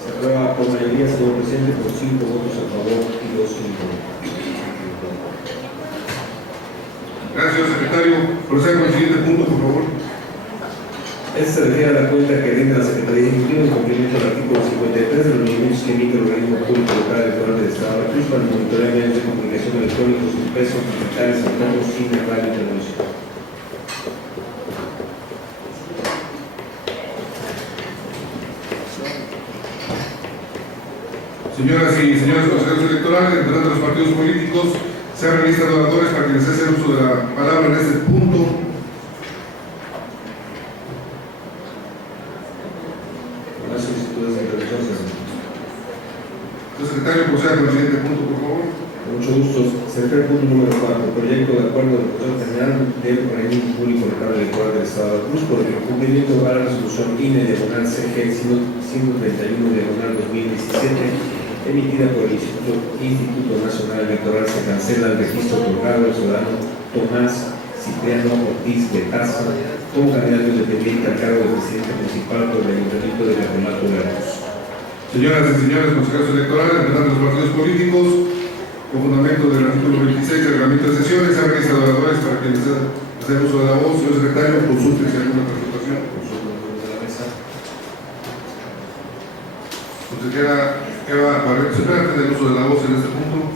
Se aprueba por mayoría, señor presidente, por 5 votos a favor y 2 en contra. Gracias, secretario. Proceda con el siguiente punto, por favor. Este se refiere a la cuenta que rinde la Secretaría de Ejecutiva en cumplimiento del artículo 53 de los lineamientos que emite el organismo público local electoral del Estado de Veracruz para el monitoreo de medios de comunicación electrónicos, impresos, digitales, autónomos, cine, radio y televisión. Señoras y señores consejeros electorales, entre los partidos políticos, se han realizado oradores para quienes hace uso de la palabra en este punto. Las solicitudes de intervención. Secretario, proceda con el siguiente punto, por favor. Con mucho gusto. Se refiere al punto número 4, proyecto de acuerdo del Consejo General del organismo público local electoral del Estado de Veracruz por el cumplimiento de la resolución INE/CG 131/2017 emitida por el Instituto Nacional Electoral. Se cancela el registro otorgado al ciudadano Tomás Cipriano Ortiz de Taza como candidato independiente al cargo de presidente municipal por el Ayuntamiento de Catemaco, Veracruz. Señoras y señores consejeros electorales, representantes de los partidos políticos, con fundamento del artículo 26 del reglamento de sesiones, se han realizado oradores para quienes hacen uso de la voz. Señor secretario, consulte si hay alguna participación. Consejera Eva Barreto, ¿se puede tener uso de la voz en este punto?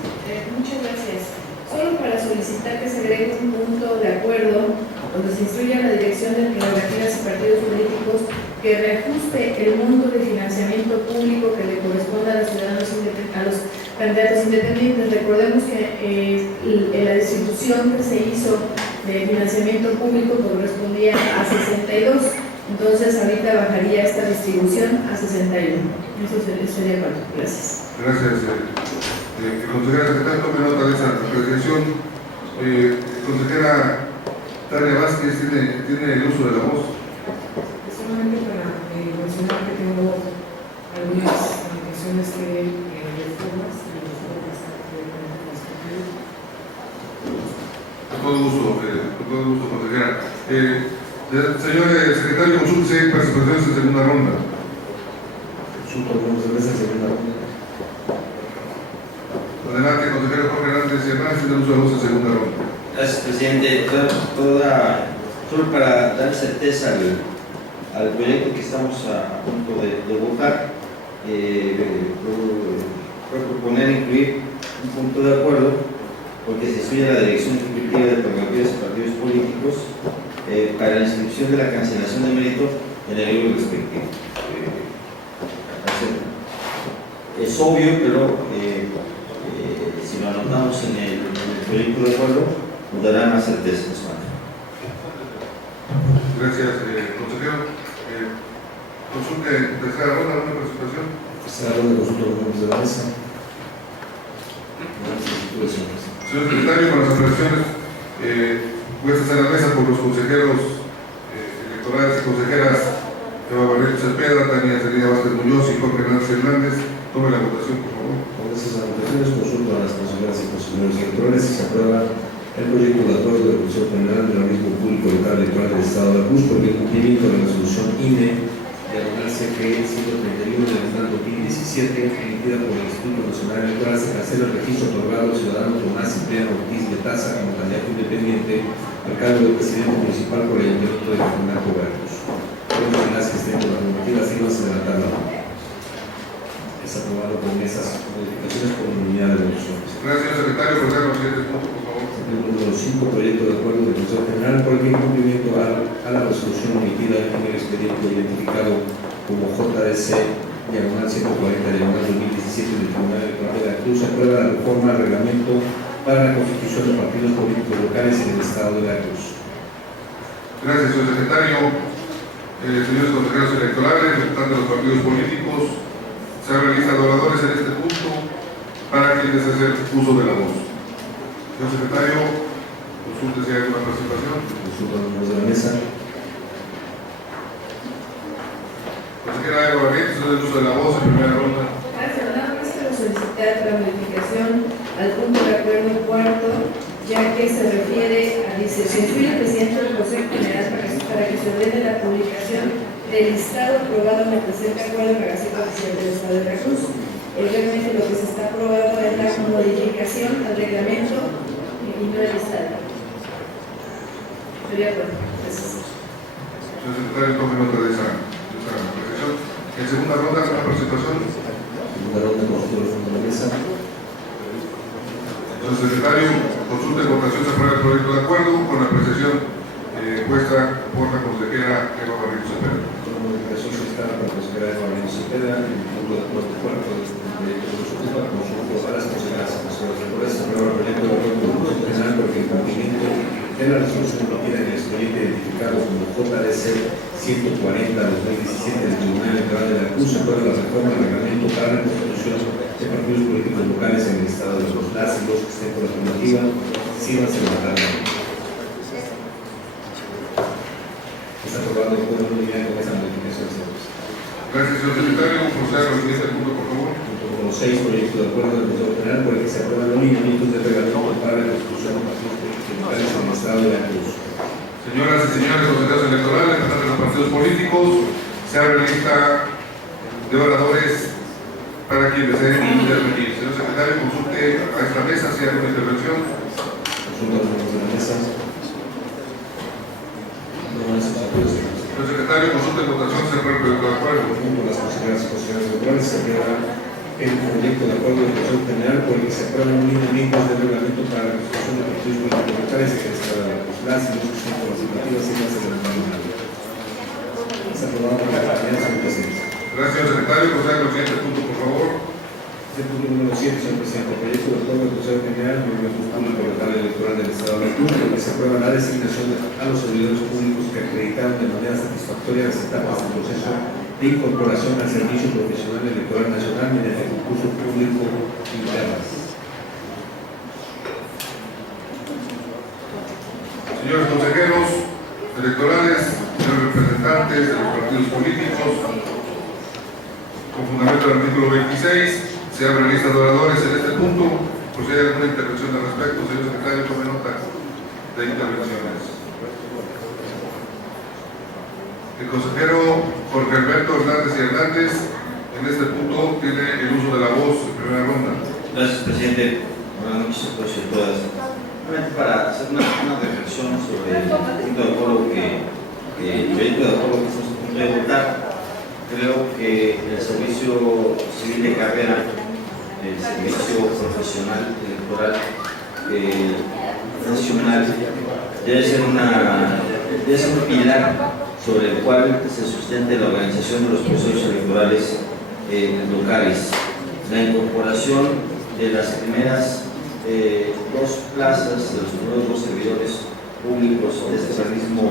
Muchas gracias. Solo para solicitar que se agregue un punto de acuerdo donde se instruya a la dirección de prerrogativas y partidos políticos que reajuste el monto de financiamiento público que le corresponde a los ciudadanos a los candidatos independientes. Recordemos que la distribución que se hizo de financiamiento público correspondía a 62. Entonces, ahorita bajaría esta distribución a 61. Eso sería cuánto. Gracias. Gracias. Consejera secretaria, tome nota de esa apreciación. Consejera Tania Vázquez, ¿tiene el uso de la voz? Solamente para mencionar que tengo algunas indicaciones que reformas y los reformas Con todo gusto, consejera. Señor secretario, consulte participaciones en segunda ronda. Consulto algunos de veces en segunda ronda. Adelante, consejero Jorge Hernández Hernández, tiene el uso de voz en segunda ronda. Gracias, presidente. Solo para dar certeza al proyecto que estamos a punto de votar, voy a proponer incluir un punto de acuerdo porque se estudia la dirección ejecutiva de prerrogativas y partidos políticos para la inscripción de la cancelación de mérito en el libro respectivo. Es obvio, pero si lo anotamos en el proyecto de acuerdo, nos dará más certeza. Gracias, consejero. Consulte tercera ronda, ¿alguna participación? Tercera ronda, consulto los nombres de la mesa. Señor secretario, con las apreciaciones puestas en la mesa por los consejeros electorales y consejeras Eva Barreto Cepeda, Tania Celina Vázquez Muñoz y Jorge Hernández Hernández, tome la votación, por favor. Con esas anotaciones, consulto a las consejeras y consejeros electorales y se aprueba el proyecto de acuerdo de Consejo General del Organismo Público Local Electoral del Estado de Veracruz por el cumplimiento de la resolución INE/CG 131/2017 emitida por el Instituto Nacional Electoral. Se cancela el registro otorgado al ciudadano Tomás Cipriano Ortiz de Taza como candidato independiente al cargo de presidente municipal por el Ayuntamiento de Catemaco, Veracruz. Las que estén por la normativa, síganse de la tabla. Es aprobado con esas modificaciones por unanimidad de los votos. Gracias, señor secretario. Proceda con los siguientes puntos, por favor. El número 5, proyecto de acuerdo del Consejo General por el cumplimiento a la resolución emitida en el expediente identificado como JS-140-2017 del Tribunal Electoral de Veracruz, aprueba la reforma al reglamento para la constitución de partidos políticos locales en el Estado de Veracruz. Gracias, señor secretario. Señores consejeros electorales, representantes de los partidos políticos, se abren lista de oradores en este punto para quienes hacer uso de la voz. Señor secretario, consulte si hay alguna participación. Consulta los miembros de la mesa. Consejera Eva Barrientos, el uso de la voz en primera ronda. Gracias. Nada más quiero solicitar la modificación al punto de acuerdo cuarto, ya que se refiere a, dice, se instruye al presidente del Consejo General para que se ordene la publicación del listado aprobado en el presente acuerdo en la Gaceta Oficial del Estado de Veracruz. Realmente lo que se está aprobando es la modificación al reglamento y no el listado. Estoy de acuerdo. Gracias. Señor secretario, tome nota de esa apreciación. En segunda ronda, ¿alguna participación? Segunda ronda, consulta los miembros de la mesa. Señor secretario, consulta en votación se aprueba el proyecto de acuerdo con la apreciación puesta por la consejera Eva Barrientos Cepeda. Con la modificación solicitada por la consejera Eva Barrientos Cepeda, en el punto de acuerdo cuarto del proyecto de resolución, consulto a las consejeras y consejeros. Por eso aprueba el proyecto de acuerdo del Consejo General porque el cumplimiento de la resolución emitida en el expediente identificado como JDC 140-2017 del Tribunal Electoral de Veracruz aprueba la reforma del reglamento para la constitución de partidos políticos locales en el Estado de los las y los que estén por afirmativa sírvanse de votar. Está aprobado por unanimidad con esa modificación, señores. Gracias, señor secretario. Proceda con el siguiente punto, por favor. Punto número 6, proyecto de acuerdo del Consejo General por el que se aprueban los lineamientos de reglamento para la constitución de partidos políticos locales en el Estado de Veracruz. Señoras y señores consejeros electorales, representantes de los partidos políticos, se abre lista de oradores para quien desee intervenir. Señor secretario, consulte a esta mesa si hay alguna intervención. Consulta a los miembros de la mesa. No hay solicitudes. Señor secretario, consulte en votación si aprueba el proyecto de acuerdo. Junto a las consejeras y consejeros electorales se aprueba el proyecto de acuerdo del Consejo General por el que se aprueban los lineamientos de reglamento para la constitución de partidos políticos locales en el Estado de Veracruz. Las y los que estén por afirmativa sírvanse de votar. Es aprobado por la mayoría de presentes. Gracias, señor secretario. Proceda con el siguiente punto, por favor. El punto número 7, señor presidente, el proyecto de acuerdo del Consejo General del Reglamento Público Local Electoral del Estado de Veracruz, en el que se aprueba la designación a los servidores públicos que acreditaron de manera satisfactoria las etapas del proceso de incorporación al Servicio Profesional Electoral Nacional mediante concurso público interno. Señores consejeros electorales, señores representantes de los partidos políticos, con fundamento del artículo 26, se abre lista de oradores en este punto. Procede alguna intervención al respecto. Señor secretario, tome nota de intervenciones. El consejero Jorge Alberto Hernández y Hernández, en este punto, tiene el uso de la voz en primera ronda. Gracias, presidente. Buenas noches a todos y a todas. Solamente para hacer una reflexión sobre el proyecto de acuerdo que estamos a punto de votar, creo que el servicio civil de carrera, el servicio profesional electoral nacional, debe ser un pilar sobre el cual se sustente la organización de los procesos electorales locales. La incorporación de las primeras dos plazas, de los primeros dos servidores públicos de este organismo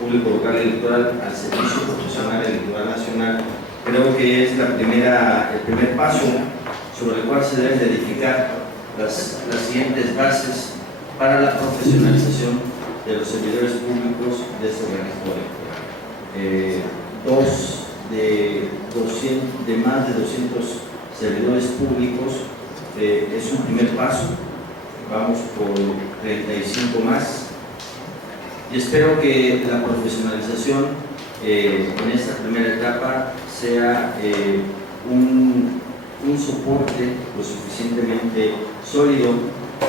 público local electoral al Servicio Profesional Electoral Nacional, creo que es el primer paso sobre el cual se deben de edificar las siguientes bases para la profesionalización de los servidores públicos de este organismo electoral. De más de 200 servidores públicos es un primer paso. Vamos por 35 más y espero que la profesionalización en esta primera etapa sea un soporte lo suficientemente sólido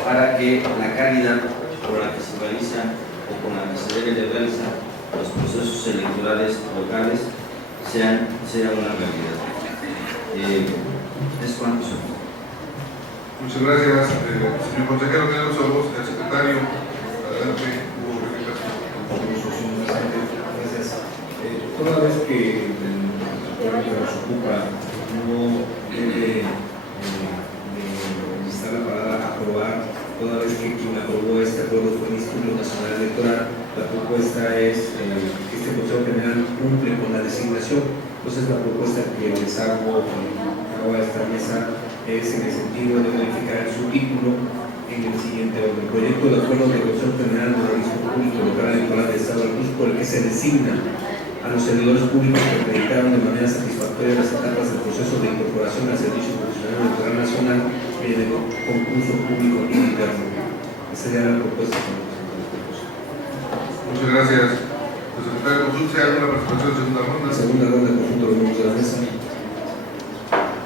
para que la calidad con la que se realizan o con la que se deben de realizar los procesos electorales locales sean una realidad. Es cuanto, señor. Muchas gracias, señor consejero. Tenemos a voz el secretario. Adelante, Hugo Rivera. Gracias. Toda vez que el tema que nos ocupa no debe estar la palabra aprobar, toda vez que quien aprobó este acuerdo fue el Instituto Nacional Electoral, la propuesta es que este Consejo General cumple con la designación. Entonces la propuesta que les hago a esta mesa es en el sentido de modificar el subtítulo en el siguiente orden: proyecto de acuerdo del Consejo General del Organismo Público Local Electoral de Estado de Cruz, por el que se designa a los servidores públicos que acreditaron de manera satisfactoria las etapas del proceso de incorporación al Servicio Profesional Electoral Nacional mediante concurso público interno. Esa sería la propuesta que nos presentamos. Muchas gracias. El secretario de Consulta, ¿alguna participación en segunda ronda? Segunda ronda, conjunto de los miembros de la mesa.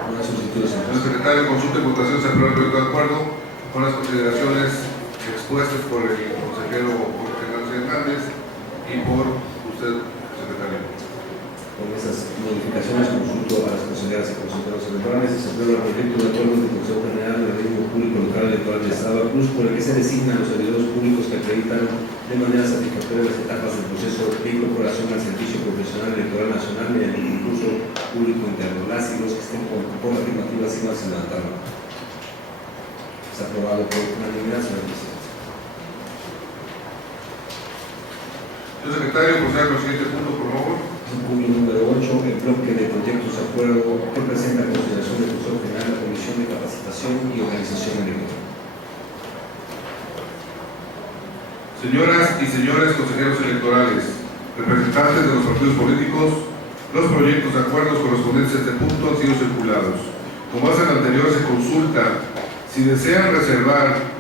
Una solicitud de El secretario de Consulta y Votación se aprueba el proyecto de acuerdo con las consideraciones expuestas por el consejero Jorge García Hernández y por usted, secretario. Con esas modificaciones consulto a las consejeras y consejeros electorales y se aprueba el proyecto de acuerdo del Consejo General del Organismo Público Local Electoral del Estado de Cruz, por el que se designan los servidores públicos que acreditaron de manera satisfactoria las etapas del proceso de incorporación al Servicio Profesional Electoral Nacional mediante el concurso público interno. Las y los que estén con afirmativa siguen sin levantar la mano. Se ha aprobado por unanimidad, señor presidente. Señor secretario, proceda con el siguiente punto, por favor. Punto número 8, el bloque de proyectos de acuerdo que presenta a consideración del Consejo General la Comisión de Capacitación y Organización Electoral. Señoras y señores consejeros electorales, representantes de los partidos políticos, los proyectos de acuerdos correspondientes a este punto han sido circulados. Como hace el anterior, se consulta si desean reservar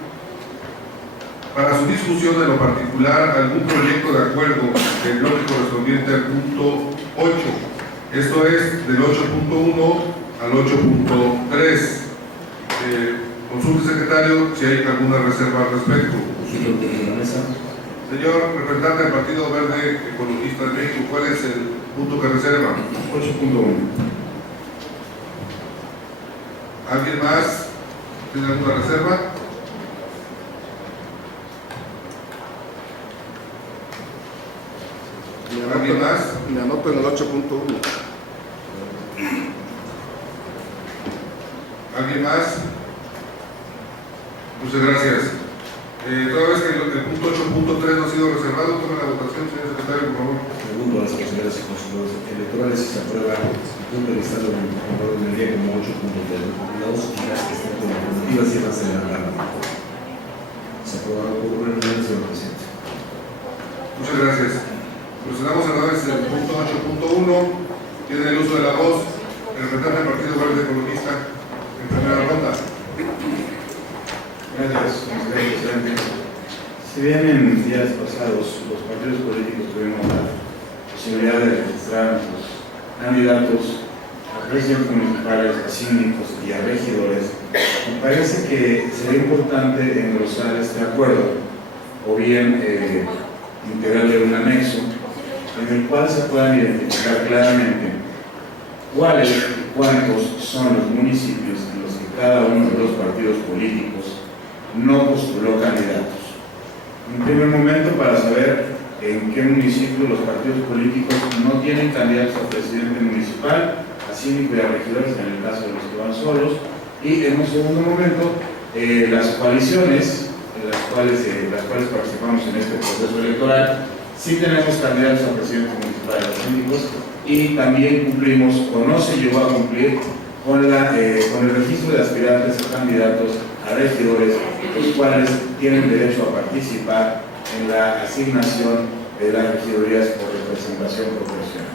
para su discusión en lo particular algún proyecto de acuerdo del bloque correspondiente al punto 8, esto es del 8.1 al 8.3. Consulte, secretario, si hay alguna reserva al respecto. Señor representante del Partido Verde Ecologista de México, ¿cuál es el punto que reserva? 8.1. ¿Alguien más tiene alguna reserva? ¿Alguien más? Me anoto en el 8.1. ¿Alguien más? Muchas gracias. Toda vez que el punto 8.3 no ha sido reservado, tome la votación, señor secretario, por favor. Pregunto a las consejeras y consejeros electorales si se aprueba el punto de listado del día como 8.3. Y las que estén con alternativas y las de la mano. Se aprueba por unanimidad, señor presidente. Muchas gracias. Procedamos a la vez del punto 8.1. Tiene el uso de la voz el representante del Partido Verde Ecologista en primera ronda. Gracias, señor presidente. Si bien en días pasados los partidos políticos tuvimos la posibilidad de registrar nuestros candidatos a presidentes municipales, a síndicos y a regidores, me parece que sería importante engrosar este acuerdo o bien integrarle un anexo en el cual se puedan identificar claramente cuáles y cuántos son los municipios en los que cada uno de los partidos políticos no postuló candidatos. En primer momento, para saber en qué municipio los partidos políticos no tienen candidatos a presidente municipal, a síndico y a regidores, en el caso de los que van solos, y en un segundo momento, las coaliciones en las cuales participamos en este proceso electoral, sí tenemos candidatos a presidente municipal y a síndicos, y también cumplimos, o no se llegó a cumplir, con el registro de aspirantes a candidatos a regidores, los cuales tienen derecho a participar en la asignación de las regidurías por representación proporcional.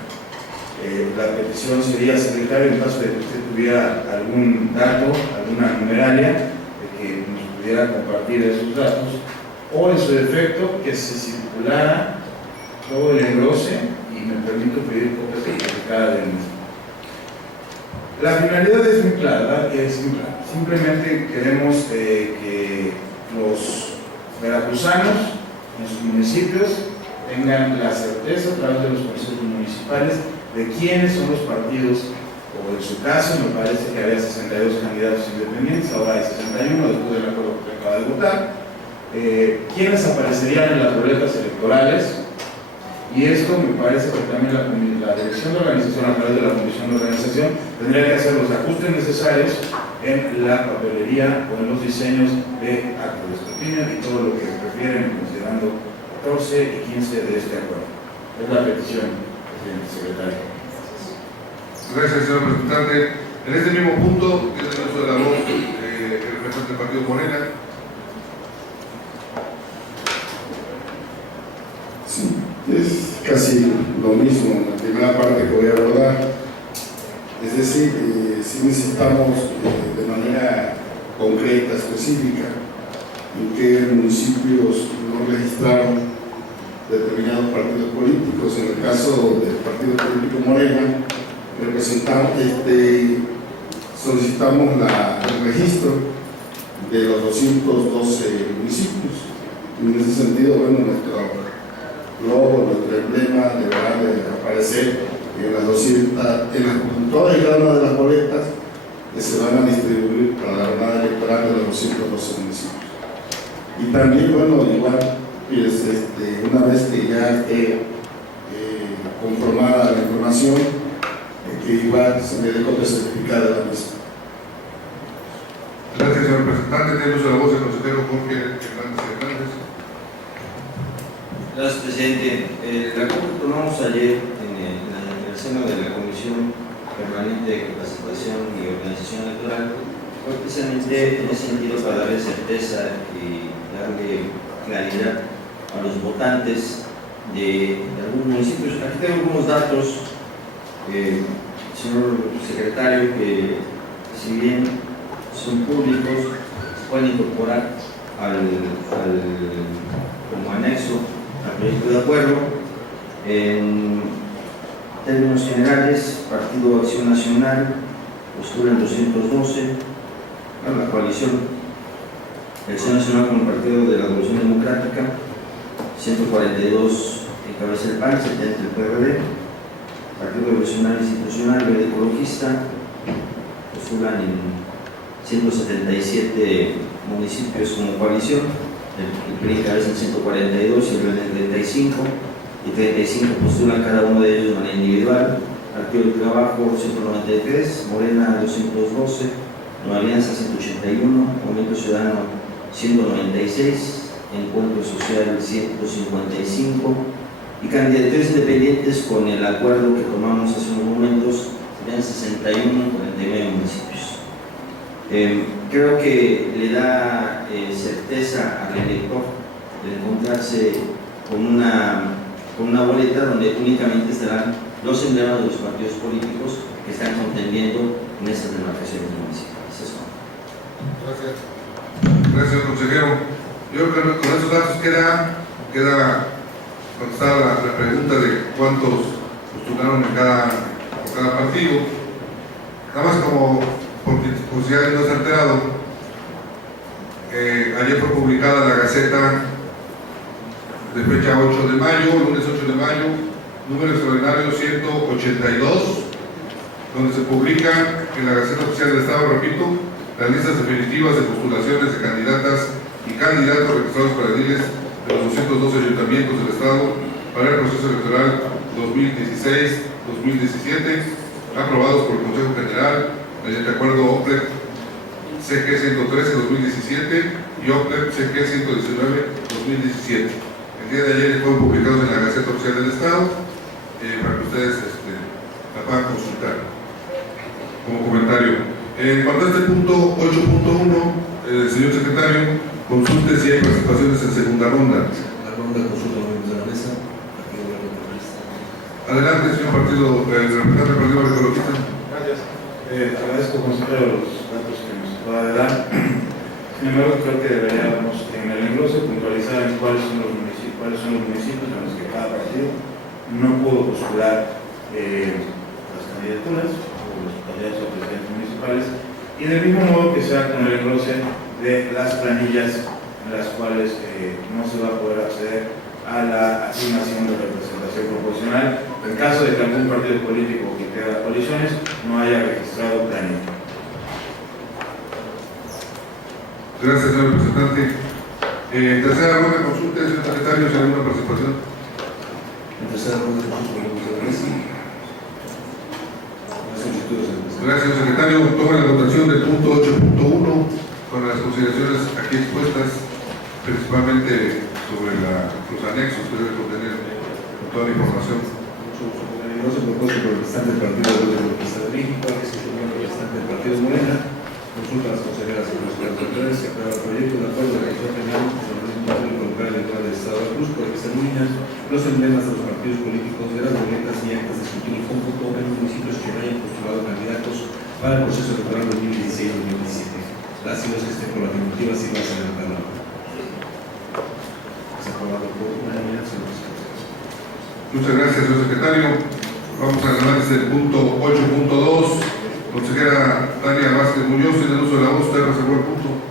La petición sería, secretario, en caso de que usted tuviera algún dato, alguna numeralia, de que nos pudiera compartir esos datos, o en su defecto, que se circulara todo el engrose, y me permito pedir copia certificada del mismo. La finalidad es muy clara, simplemente queremos que los veracruzanos en sus municipios tengan la certeza a través de los consejos municipales de quiénes son los partidos o en su caso me parece que había 62 candidatos independientes, ahora hay 61 después del acuerdo que acaba de votar. ¿Quiénes aparecerían en las boletas electorales? Y esto me parece que también la Dirección de Organización, a través de la Comisión de Organización, tendría que hacer los ajustes necesarios en la papelería o en los diseños de actos de escrutinio y todo lo que prefieren, considerando 14 y 15 de este acuerdo. Es la petición, presidente secretario. Gracias, señor representante. En este mismo punto, tiene el uso de la voz el representante del Partido Morena. Sí, es casi lo mismo en la primera parte que voy a abordar. Es decir, si necesitamos de manera concreta, específica, en qué municipios no registraron determinados partidos políticos. En el caso del Partido Político Morena, solicitamos el registro de los 212 municipios. En ese sentido, bueno, nuestro logo, nuestro emblema deberá de aparecer en todas y cada una de las boletas que se van a distribuir para la jornada electoral de los 212 municipios. Y también, bueno, igual, pues, una vez que ya esté conformada la información, que igual se me dé copia certificada de la misma. Gracias, señor representante. Tiene uso de la voz el consejero Jorge Hernández. Gracias, presidente. El acuerdo que tomamos ayer en el seno de la Comisión Permanente de Capacitación y Organización Electoral fue precisamente en ese sentido para darle certeza y darle claridad a los votantes de algunos municipios. Aquí tengo algunos datos, señor secretario, que si bien son públicos, se pueden incorporar como anexo al proyecto de acuerdo. En términos generales, Partido Acción Nacional postula en 212, la coalición Acción Nacional con el Partido de la Revolución Democrática, 142 encabeza el PAN, 70 el PRD, Partido Revolucionario Institucional Verde Ecologista postulan en 177 municipios como coalición, el PRI encabeza en 142 y el Verde en 35, y 35 postulan cada uno de ellos de manera individual. Partido del Trabajo 193, Morena 212, Nueva Alianza 181, Movimiento Ciudadano 196, Encuentro Social 155 y candidaturas independientes con el acuerdo que tomamos hace unos momentos serían 61 en 49 municipios. Creo que le da certeza al elector de encontrarse con una boleta donde únicamente estarán los emblemas de los partidos políticos que están contendiendo en estas demarcaciones municipales. Eso. Gracias. Gracias, consejero. Yo creo que con esos datos queda contestada la pregunta de cuántos postularon por cada partido. Nada más por si alguien no se ha enterado, ayer fue publicada la Gaceta de fecha 8 de mayo, lunes 8 de mayo, número extraordinario 182, donde se publica en la Gaceta Oficial del Estado, repito, las listas definitivas de postulaciones de candidatas y candidatos registrados para ediles de los 212 ayuntamientos del Estado para el proceso electoral 2016-2017, aprobados por el Consejo General mediante acuerdo OPLEP CG 113-2017 y OPLEP CG 119-2017. El día de ayer fueron publicados en la Gaceta Oficial del Estado para que ustedes la puedan consultar como comentario. En cuanto a este punto 8.1, señor secretario, consulte si hay participaciones en segunda ronda. La ronda consulta miembros de la mesa. Adelante, señor representante del Partido Ecologista. Gracias. Agradezco, consejero, los datos que nos acaba de dar. Sin embargo, creo que deberíamos en el englose puntualizar en cuáles son los municipios en los que cada partido no pudo postular las candidaturas o los candidatos a presidentes municipales, y del mismo modo que sea con el englose de las planillas en las cuales no se va a poder acceder a la asignación de representación proporcional Nacional, en caso de que algún partido político que tenga coaliciones no haya registrado planilla. Gracias, señor representante. Tercera ronda de consulta, señor secretario, si hay alguna participación. En tercera ronda de consulta, gracias, señor secretario. Toma la votación del punto 8.1 con las consideraciones aquí expuestas, principalmente sobre los anexos que debe contener toda la información. No se propone por el representante del Partido Demócrata de México, que se supone el representante del Partido Morena. Consulta a las consejeras y los autoridades que aprueba el proyecto de acuerdo de la Comisión General del Organismo Público Local Electoral del Estado de la Cruz, por el que se eliminan los emblemas de los partidos políticos de las boletas y actas de escrutinio cómputo en los municipios que no hayan postulado candidatos para el proceso electoral 2016-2017. Las y los que estén por la afirmativa sí vas a levantar la mano. Es aprobado por unanimidad, señor presidente. Muchas gracias, señor secretario. Vamos a ganar el punto 8.2. Consejera Tania Vázquez Muñoz, en el uso de la voz, te reservó el punto.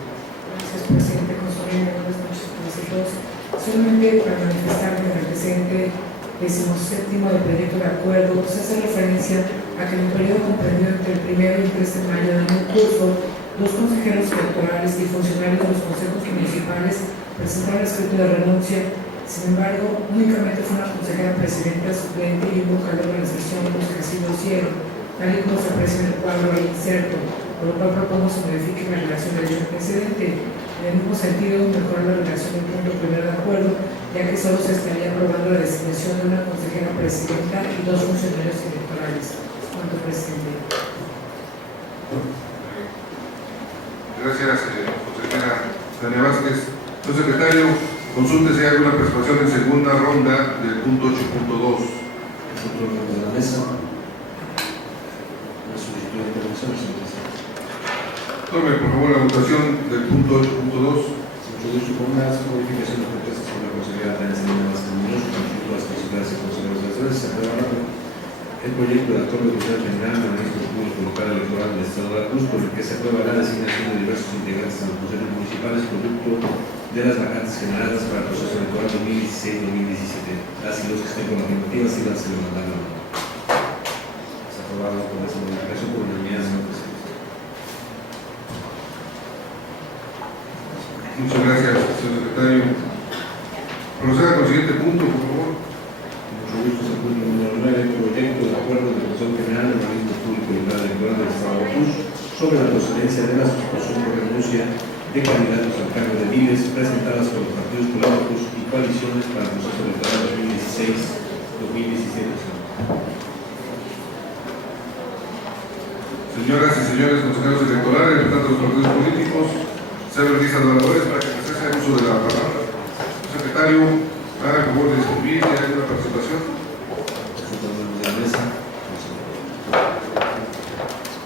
Gracias, presidente. Consejera, buenas noches a todos. Solamente para manifestar que en el presente 17º del proyecto de acuerdo se hace referencia a que en el periodo comprendido entre el 1 y el 3 de mayo del año en curso, los consejeros electorales y funcionarios de los consejos municipales presentaron escrito de renuncia. Sin embargo, únicamente fue una consejera presidenta suplente y un vocal de organización los que así lo hicieron, tal y como se aprecia en el cuadro ahí inserto, por lo cual propongo se modifique la relación del hecho precedente. En el mismo sentido, mejorar la relación del punto primero de acuerdo, ya que solo se estaría aprobando la designación de una consejera presidenta y 2 funcionarios electorales. Cuanto presidente. Gracias, consejera Tania Vázquez. Señor secretario, consulte si hay alguna participación en segunda ronda del punto 8.2. Otro orden de la mesa. Tome, por favor, la votación del punto 8.2. Introduce con unas modificaciones propuestas por la consejera Tania Vázquez Muñoz, conjunto a las consejeras y consejeros de se aprueba el proyecto de acuerdo de Comisión General del Organismo Público Local Electoral del Estado de la Cruz, por el que se aprueba la designación de diversos integrantes de los consejos municipales producto de las vacantes generadas para el proceso electoral 2016-2017. Las y los que estén con la afirmativa sí las se levantan la mano. Se ha aprobado con esa modificación por unanimidad, señor presidente. Muchas gracias, señor secretario. Proceda con el siguiente punto, por favor. Mucho gusto, es el punto número 9, proyecto de acuerdo de la Comisión General del Organismo Público Local Electoral del Estado de la Cruz sobre la procedencia de la sustitución por renuncia de candidatos al cargo de líderes presentadas por los partidos políticos y coaliciones para el proceso electoral 2016-2017. Señoras y señores consejeros electorales, representantes de los partidos políticos, se realizan las labores para que se haga uso de la palabra. Secretario, haga el favor de escribir si hay alguna participación.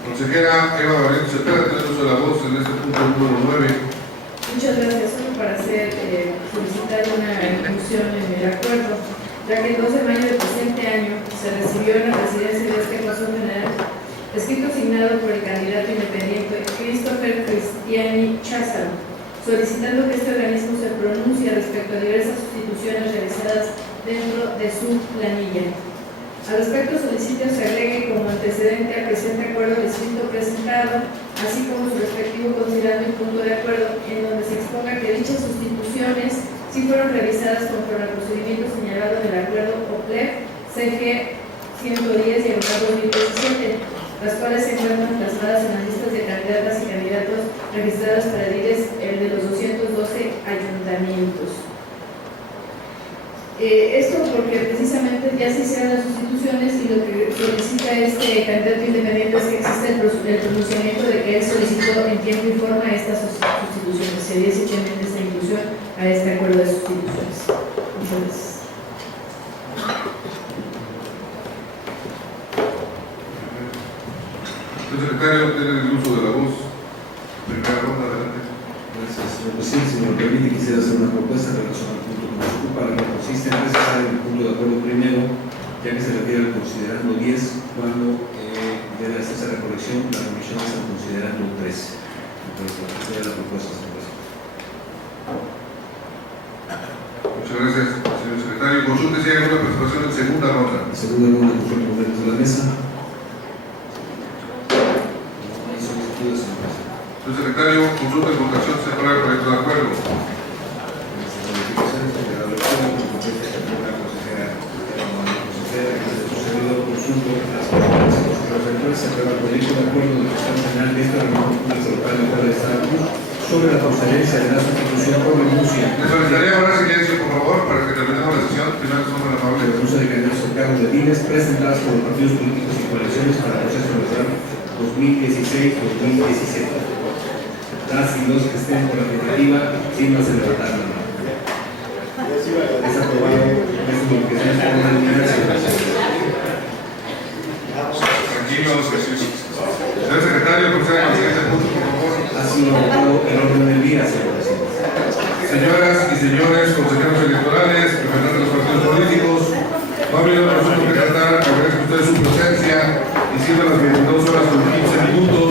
Consejera Eva Valencia Cepeda, tiene uso de la voz en este punto número 9. Muchas gracias. Solo para solicitar una inclusión en el acuerdo, ya que el 2 de mayo del presente año se recibió en la presidencia de este Consejo General escrito asignado por el candidato independiente Christopher Cristiani Cházaro, solicitando que este organismo se pronuncie respecto a diversas sustituciones realizadas dentro de su planilla. Al respecto, solicito se agregue como antecedente al presente acuerdo el escrito presentado, así como su respectivo considerando y punto de acuerdo, en donde se exponga que dichas sustituciones sí fueron realizadas conforme al procedimiento señalado en el acuerdo OPLEP CG 110/2017, las cuales se encuentran plasmadas en las listas de candidatas y candidatos registrados para el de los 212 ayuntamientos. Esto porque precisamente ya se hicieron las sustituciones y lo que solicita este candidato independiente es que exista el pronunciamiento de que él solicitó en tiempo y forma estas sustituciones. Se dio simplemente esta inclusión a este acuerdo de sustituciones. Muchas gracias. Secretario, tiene el uso de la voz. Primera ronda, adelante. Gracias, señor presidente. Si me lo permite, quisiera hacer una propuesta en relación al punto que nos ocupa, la que consiste en precisar el punto de acuerdo primero, ya que se refiere al considerando 10, cuando debe hacerse la corrección, la comisión está considerando 13. Entonces, esa sería la propuesta, señor presidente. Muchas gracias, señor secretario. consulte si hay alguna participación en segunda ronda. Segunda ronda de control de modelos de la mesa. No hay solicitudes, señor presidente. Señor secretario, consulta y votación se aprueba el proyecto de acuerdo. Se aprueba el proyecto de acuerdo de gestión general de esta reunión pública local de Estado sobre la procedencia de la sustitución por renuncia. Les solicitaría ahora silencio, por favor, para que terminemos la sesión. Primero, somos amables. De renuncia de candidatos al cargo de diles presentadas por los partidos políticos y coaliciones para el proceso electoral 2016-2017. Las y los que estén por la iniciativa, sin más levantar la mano. Es aprobado esta modificación por unanimidad. Tranquilos, señor secretario, proceda con el siguiente punto, por favor. Ha sido aprobado el orden del día, señor presidente. Señoras y señores consejeros electorales, representantes de los partidos políticos, no ha habido otro asunto que tratar. Agradezco a ustedes su presencia y siendo las 22 horas con 15 minutos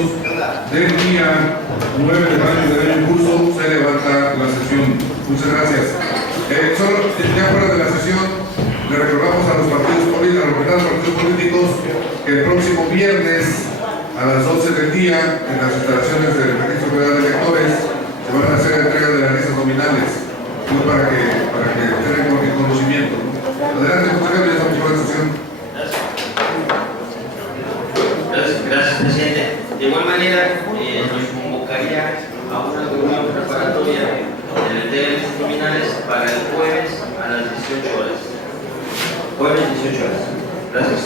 del día 9 de mayo del año en curso, se levanta la sesión. Muchas gracias. Solo ya fuera de la sesión, le recordamos a los partidos políticos, a los representantes de los partidos políticos, que el próximo viernes a las 12 del día, en las instalaciones del Registro Federal de Electores, se van a hacer entrega de las listas nominales, para que tengan el conocimiento, ¿no? Adelante, consejero, ya estamos por la sesión. Gracias, presidente. De igual manera, nos convocaría a una reunión preparatoria de la entrega de listas nominales para el jueves a las 18 horas. Jueves 18 horas. Gracias.